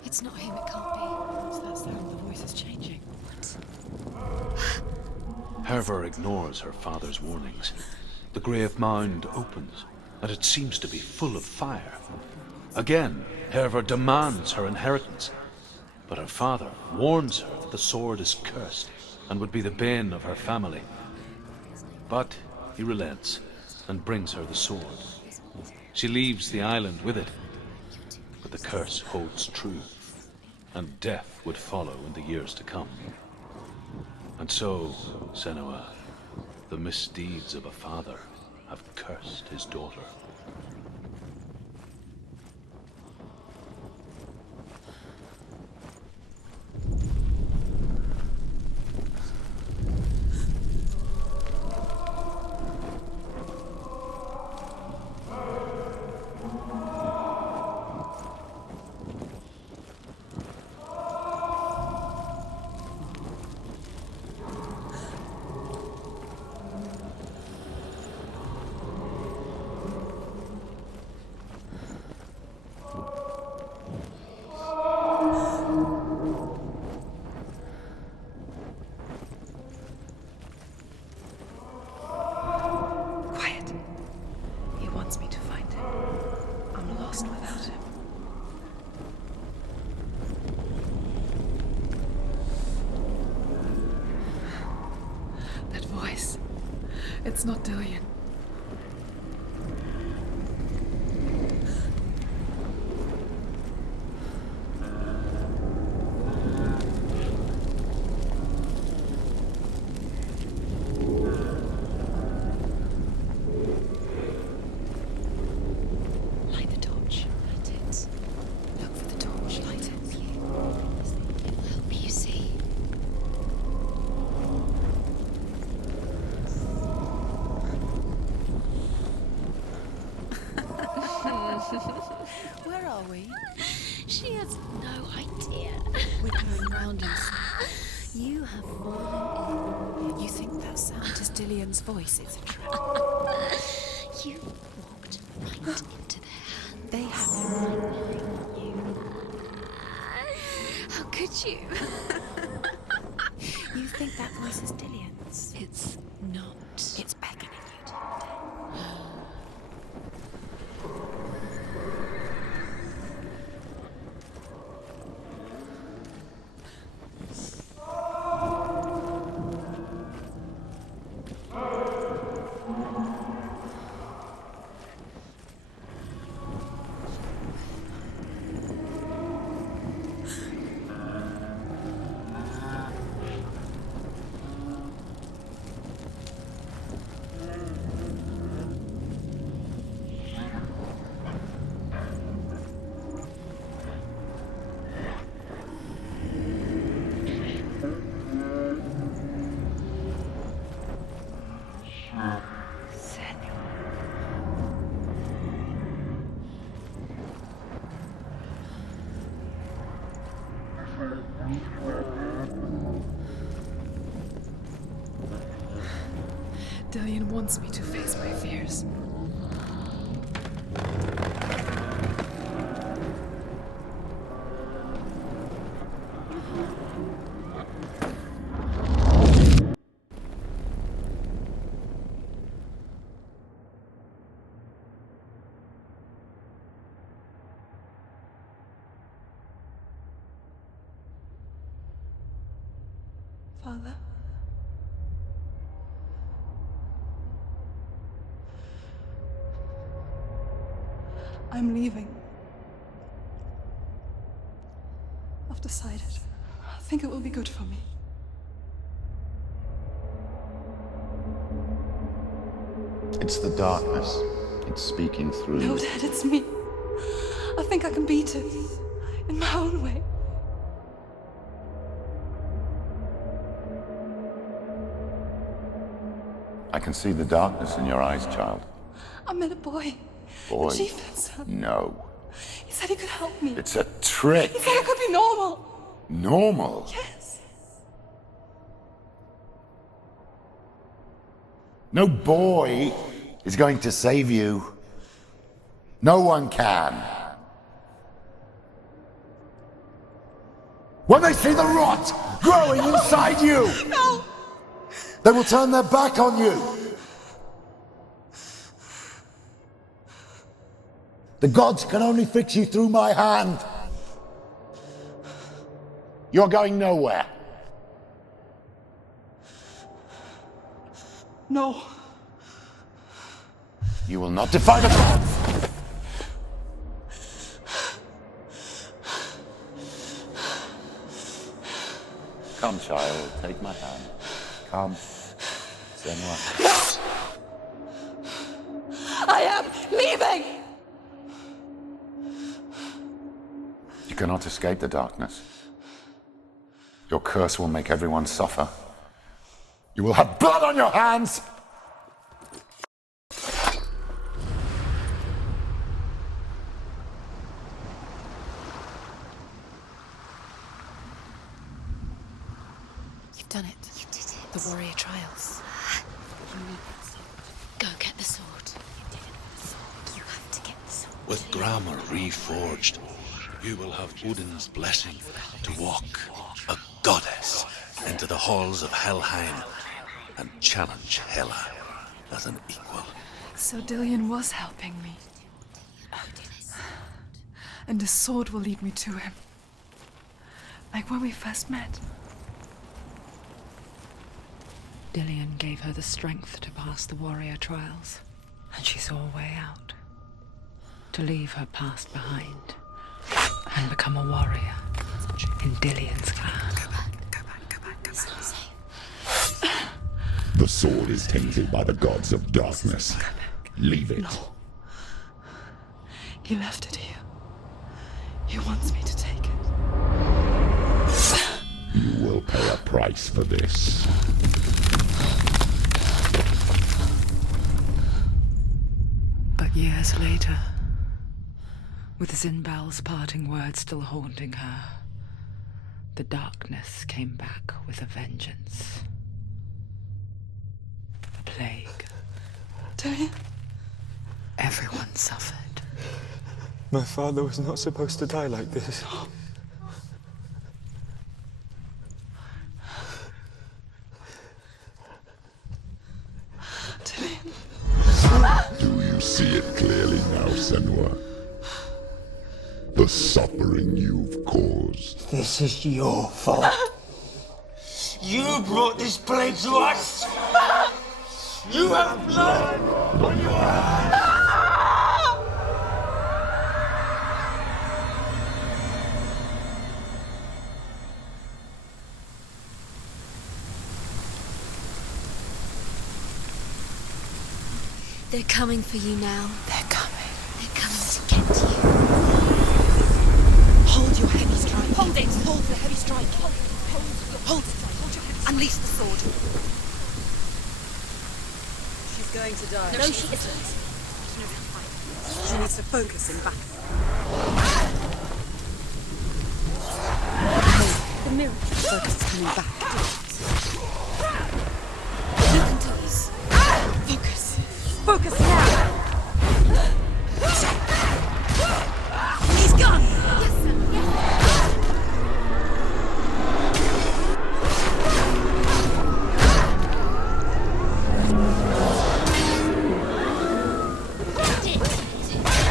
It's not him. It can't be. What's that sound? The voice is changing. Hervor ignores her father's warnings. The grave mound opens, and it seems to be full of fire. Again, Hervor demands her inheritance, but her father warns her that the sword is cursed and would be the bane of her family. But he relents and brings her the sword. She leaves the island with it, but the curse holds true, and death would follow in the years to come. And so, Senua, the misdeeds of a father have cursed his daughter. It's not Dillian. Light the torch. Light it. Look for the torch. Light it. It'll help you see. Where are we? She has no idea. We're going round in circles. You have fallen in. You think that sound is Dillian's voice? It's a trap. You walked right into their hands. They have everything you. How could you? You think that voice is Dillian's? It's not. It's beckoning you to. Dillian wants me to face my fears. Father? I'm leaving. I've decided. I think it will be good for me. It's the darkness. It's speaking through No, you. Dad, it's me. I think I can beat it. In my own way. I can see the darkness in your eyes, child. I met a boy. Boy. The chieftain's son. No. He said he could help me. It's a trick. He said I could be normal. Normal. Yes. No boy is going to save you. No one can. When they see the rot growing inside you, No! they will turn their back on you. The gods can only fix you through my hand. You're going nowhere. No. You will not defy the gods. Come, child, take my hand. Come. Senua. I am leaving! You cannot escape the darkness. Your curse will make everyone suffer. You will have blood on your hands! You've done it. You did it. The warrior trials. You need that sword. Go get the sword. You have to get the sword. With grammar reforged, you will have Odin's blessing to walk, a goddess, into the halls of Helheim and challenge Hela as an equal. So Dillian was helping me. And the sword will lead me to him. Like when we first met. Dillian gave her the strength to pass the warrior trials, and she saw a way out. To leave her past behind and become a warrior in Dillian's clan. Go back. It's not safe. The sword is tainted by the gods of darkness. Leave it. No. He left it here. He wants me to take it. You will pay a price for this. But years later, with Zinbal's parting words still haunting her, the darkness came back with a vengeance. A plague. Dillian? Everyone suffered. My father was not supposed to die like this. Do you see it clearly now, Senua? The suffering you've caused. This is your fault. You brought this plague to us. You have blood on your hands. They're coming for you now. They're coming. They're coming to get you. Hold your heavy strike. Hold it. Hold the heavy strike. Hold it. Hold it. Hold your heavy strike. Unleash the sword. She's going to die. No, she isn't. She needs to focus in battle. The mirror. Focus is coming back. Look into this. Focus. Focus now. He's gone. Yes, sir.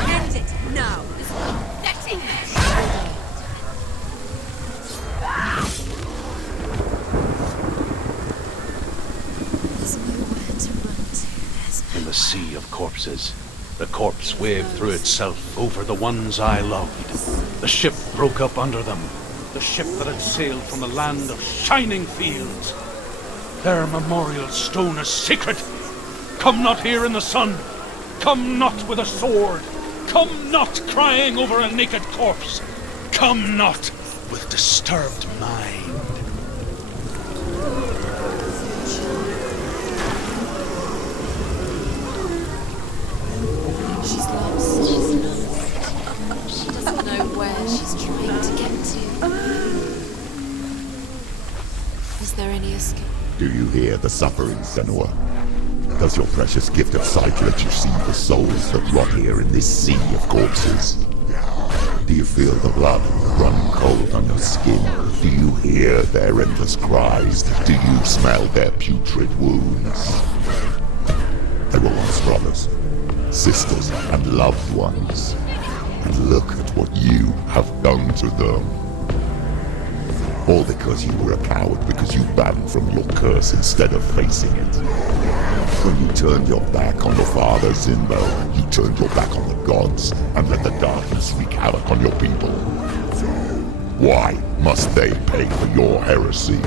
End it now. That's it. There's nowhere to run to. There's no... In the sea of corpses, the corpse waved through itself over the ones I loved. The ship broke up under them. The ship that had sailed from the land of shining fields. Their memorial stone is sacred. Come not here in the sun. Come not with a sword. Come not crying over a naked corpse. Come not with disturbed mind. She's lost. She's lost. She doesn't know where she's trying to get to. Is there any escape? Do you hear the suffering, Senua? Does your precious gift of sight let you see the souls that rot here in this sea of corpses? Do you feel the blood run cold on your skin? Do you hear their endless cries? Do you smell their putrid wounds? They were once brothers, sisters, and loved ones. And look at what you have done to them. All because you were a coward, because you ran from your curse instead of facing it. When you turned your back on your father, Zinbo, you turned your back on the gods and let the darkness wreak havoc on your people. Why must they pay for your heresy?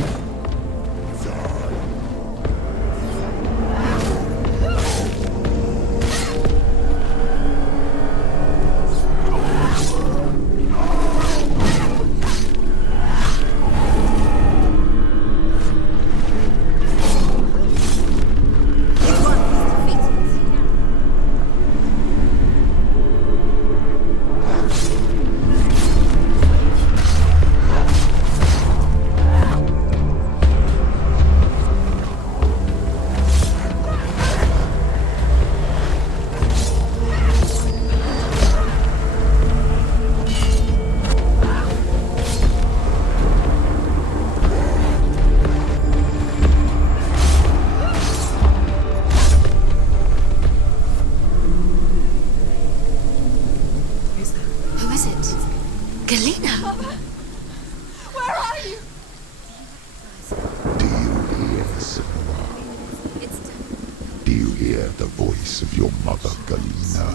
hear the voice of your mother, Galena.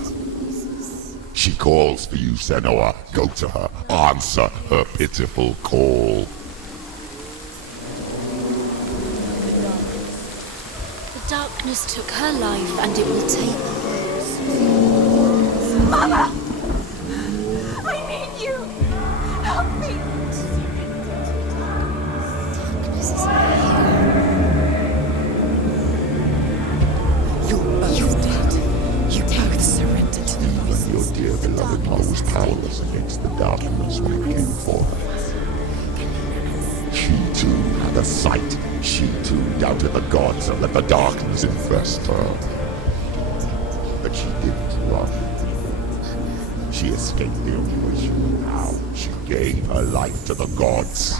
She calls for you, Senua. Go to her. Answer her pitiful call. The darkness took her life, and it will take yours. Mother! I need you! Help me! Darkness is here. You're both dead. You both surrendered to the voices. Your dear beloved mother was powerless against the darkness when it came for her. She too had a sight. She too doubted the gods and let the darkness infest her. But she didn't run. She escaped the only way she knew how. She gave her life to the gods.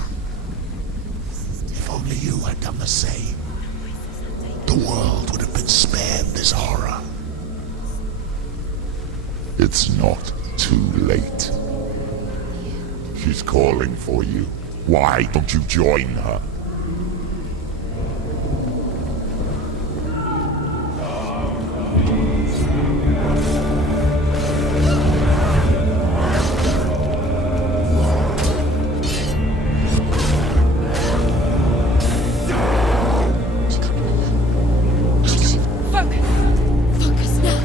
If only you had done the same, the world would have been spared this horror. It's not too late. She's calling for you. Why don't you join her? Focus now.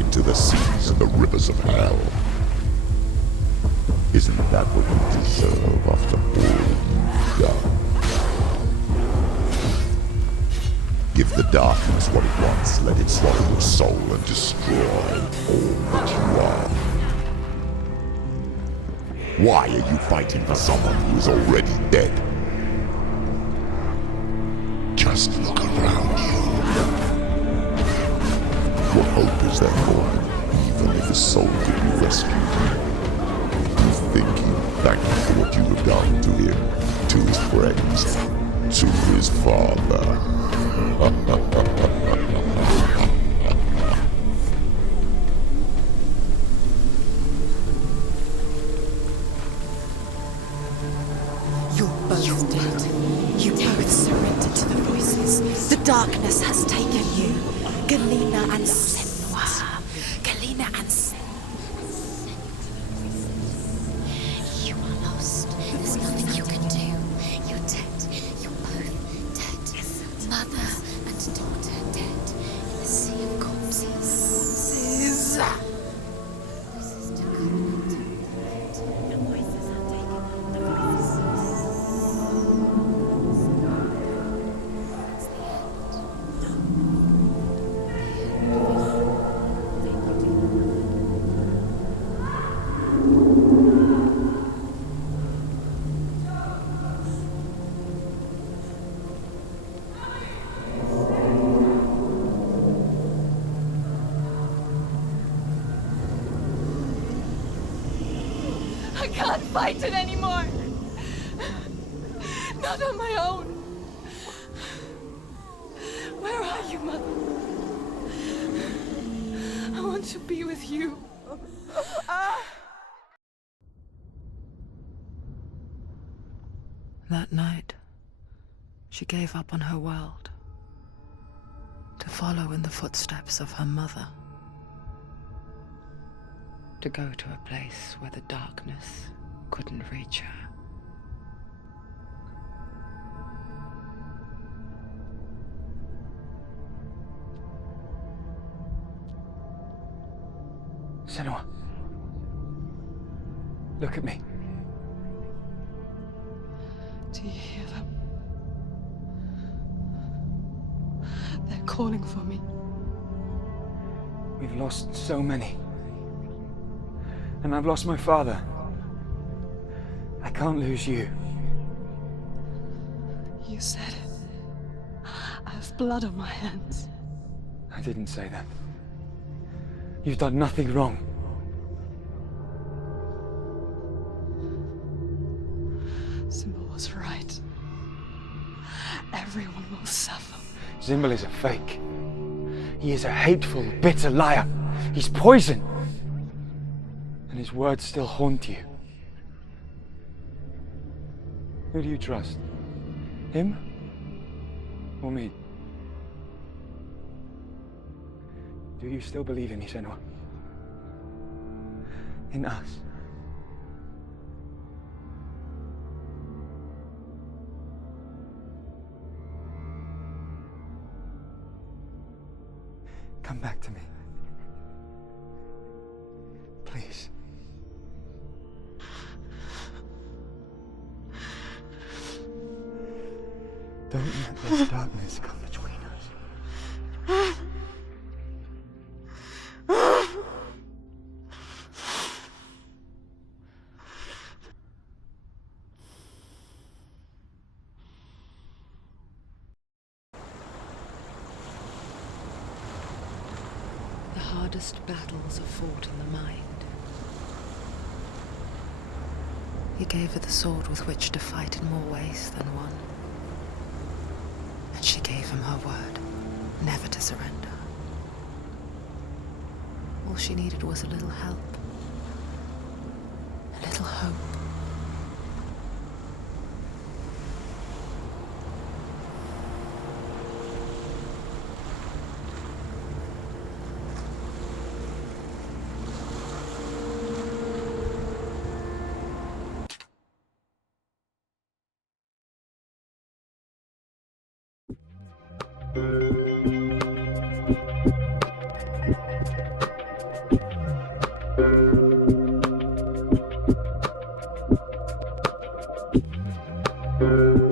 into the seas and the rivers of hell. Isn't that what you deserve after all you've done? Give the darkness what it wants, let it swallow your soul and destroy all that you are. Why are you fighting for someone who is already dead? Just look around you. What hope is there for him, even if his soul could be rescued? You think he'll thank you for what you have done to him, to his friends, to his father? You're both dead. You both surrendered to the voices. The darkness has taken you, Galena and Senua. Galena and Senua. You are lost. There's nothing you can do. You're dead. You're both dead. Mother and daughter dead in the sea of corpses. I can't fight it anymore. Not on my own. Where are you, Mother? I want to be with you. That night, she gave up on her world to follow in the footsteps of her mother, to go to a place where the darkness couldn't reach her. Senua. Look at me. Do you hear them? They're calling for me. We've lost so many. And I've lost my father. I can't lose you. You said it. I have blood on my hands. I didn't say that. You've done nothing wrong. Symbol was right. Everyone will suffer. Zimbel is a fake. He is a hateful, bitter liar. He's poison. And his words still haunt you. Who do you trust? Him? Or me? Do you still believe in me, Senua? In us? Come back to me. Please. Don't let this darkness come between us. The hardest battles are fought in the mind. He gave her the sword with which to fight in more ways than one. And she gave him her word, never to surrender. All she needed was a little help, a little hope. Thank you.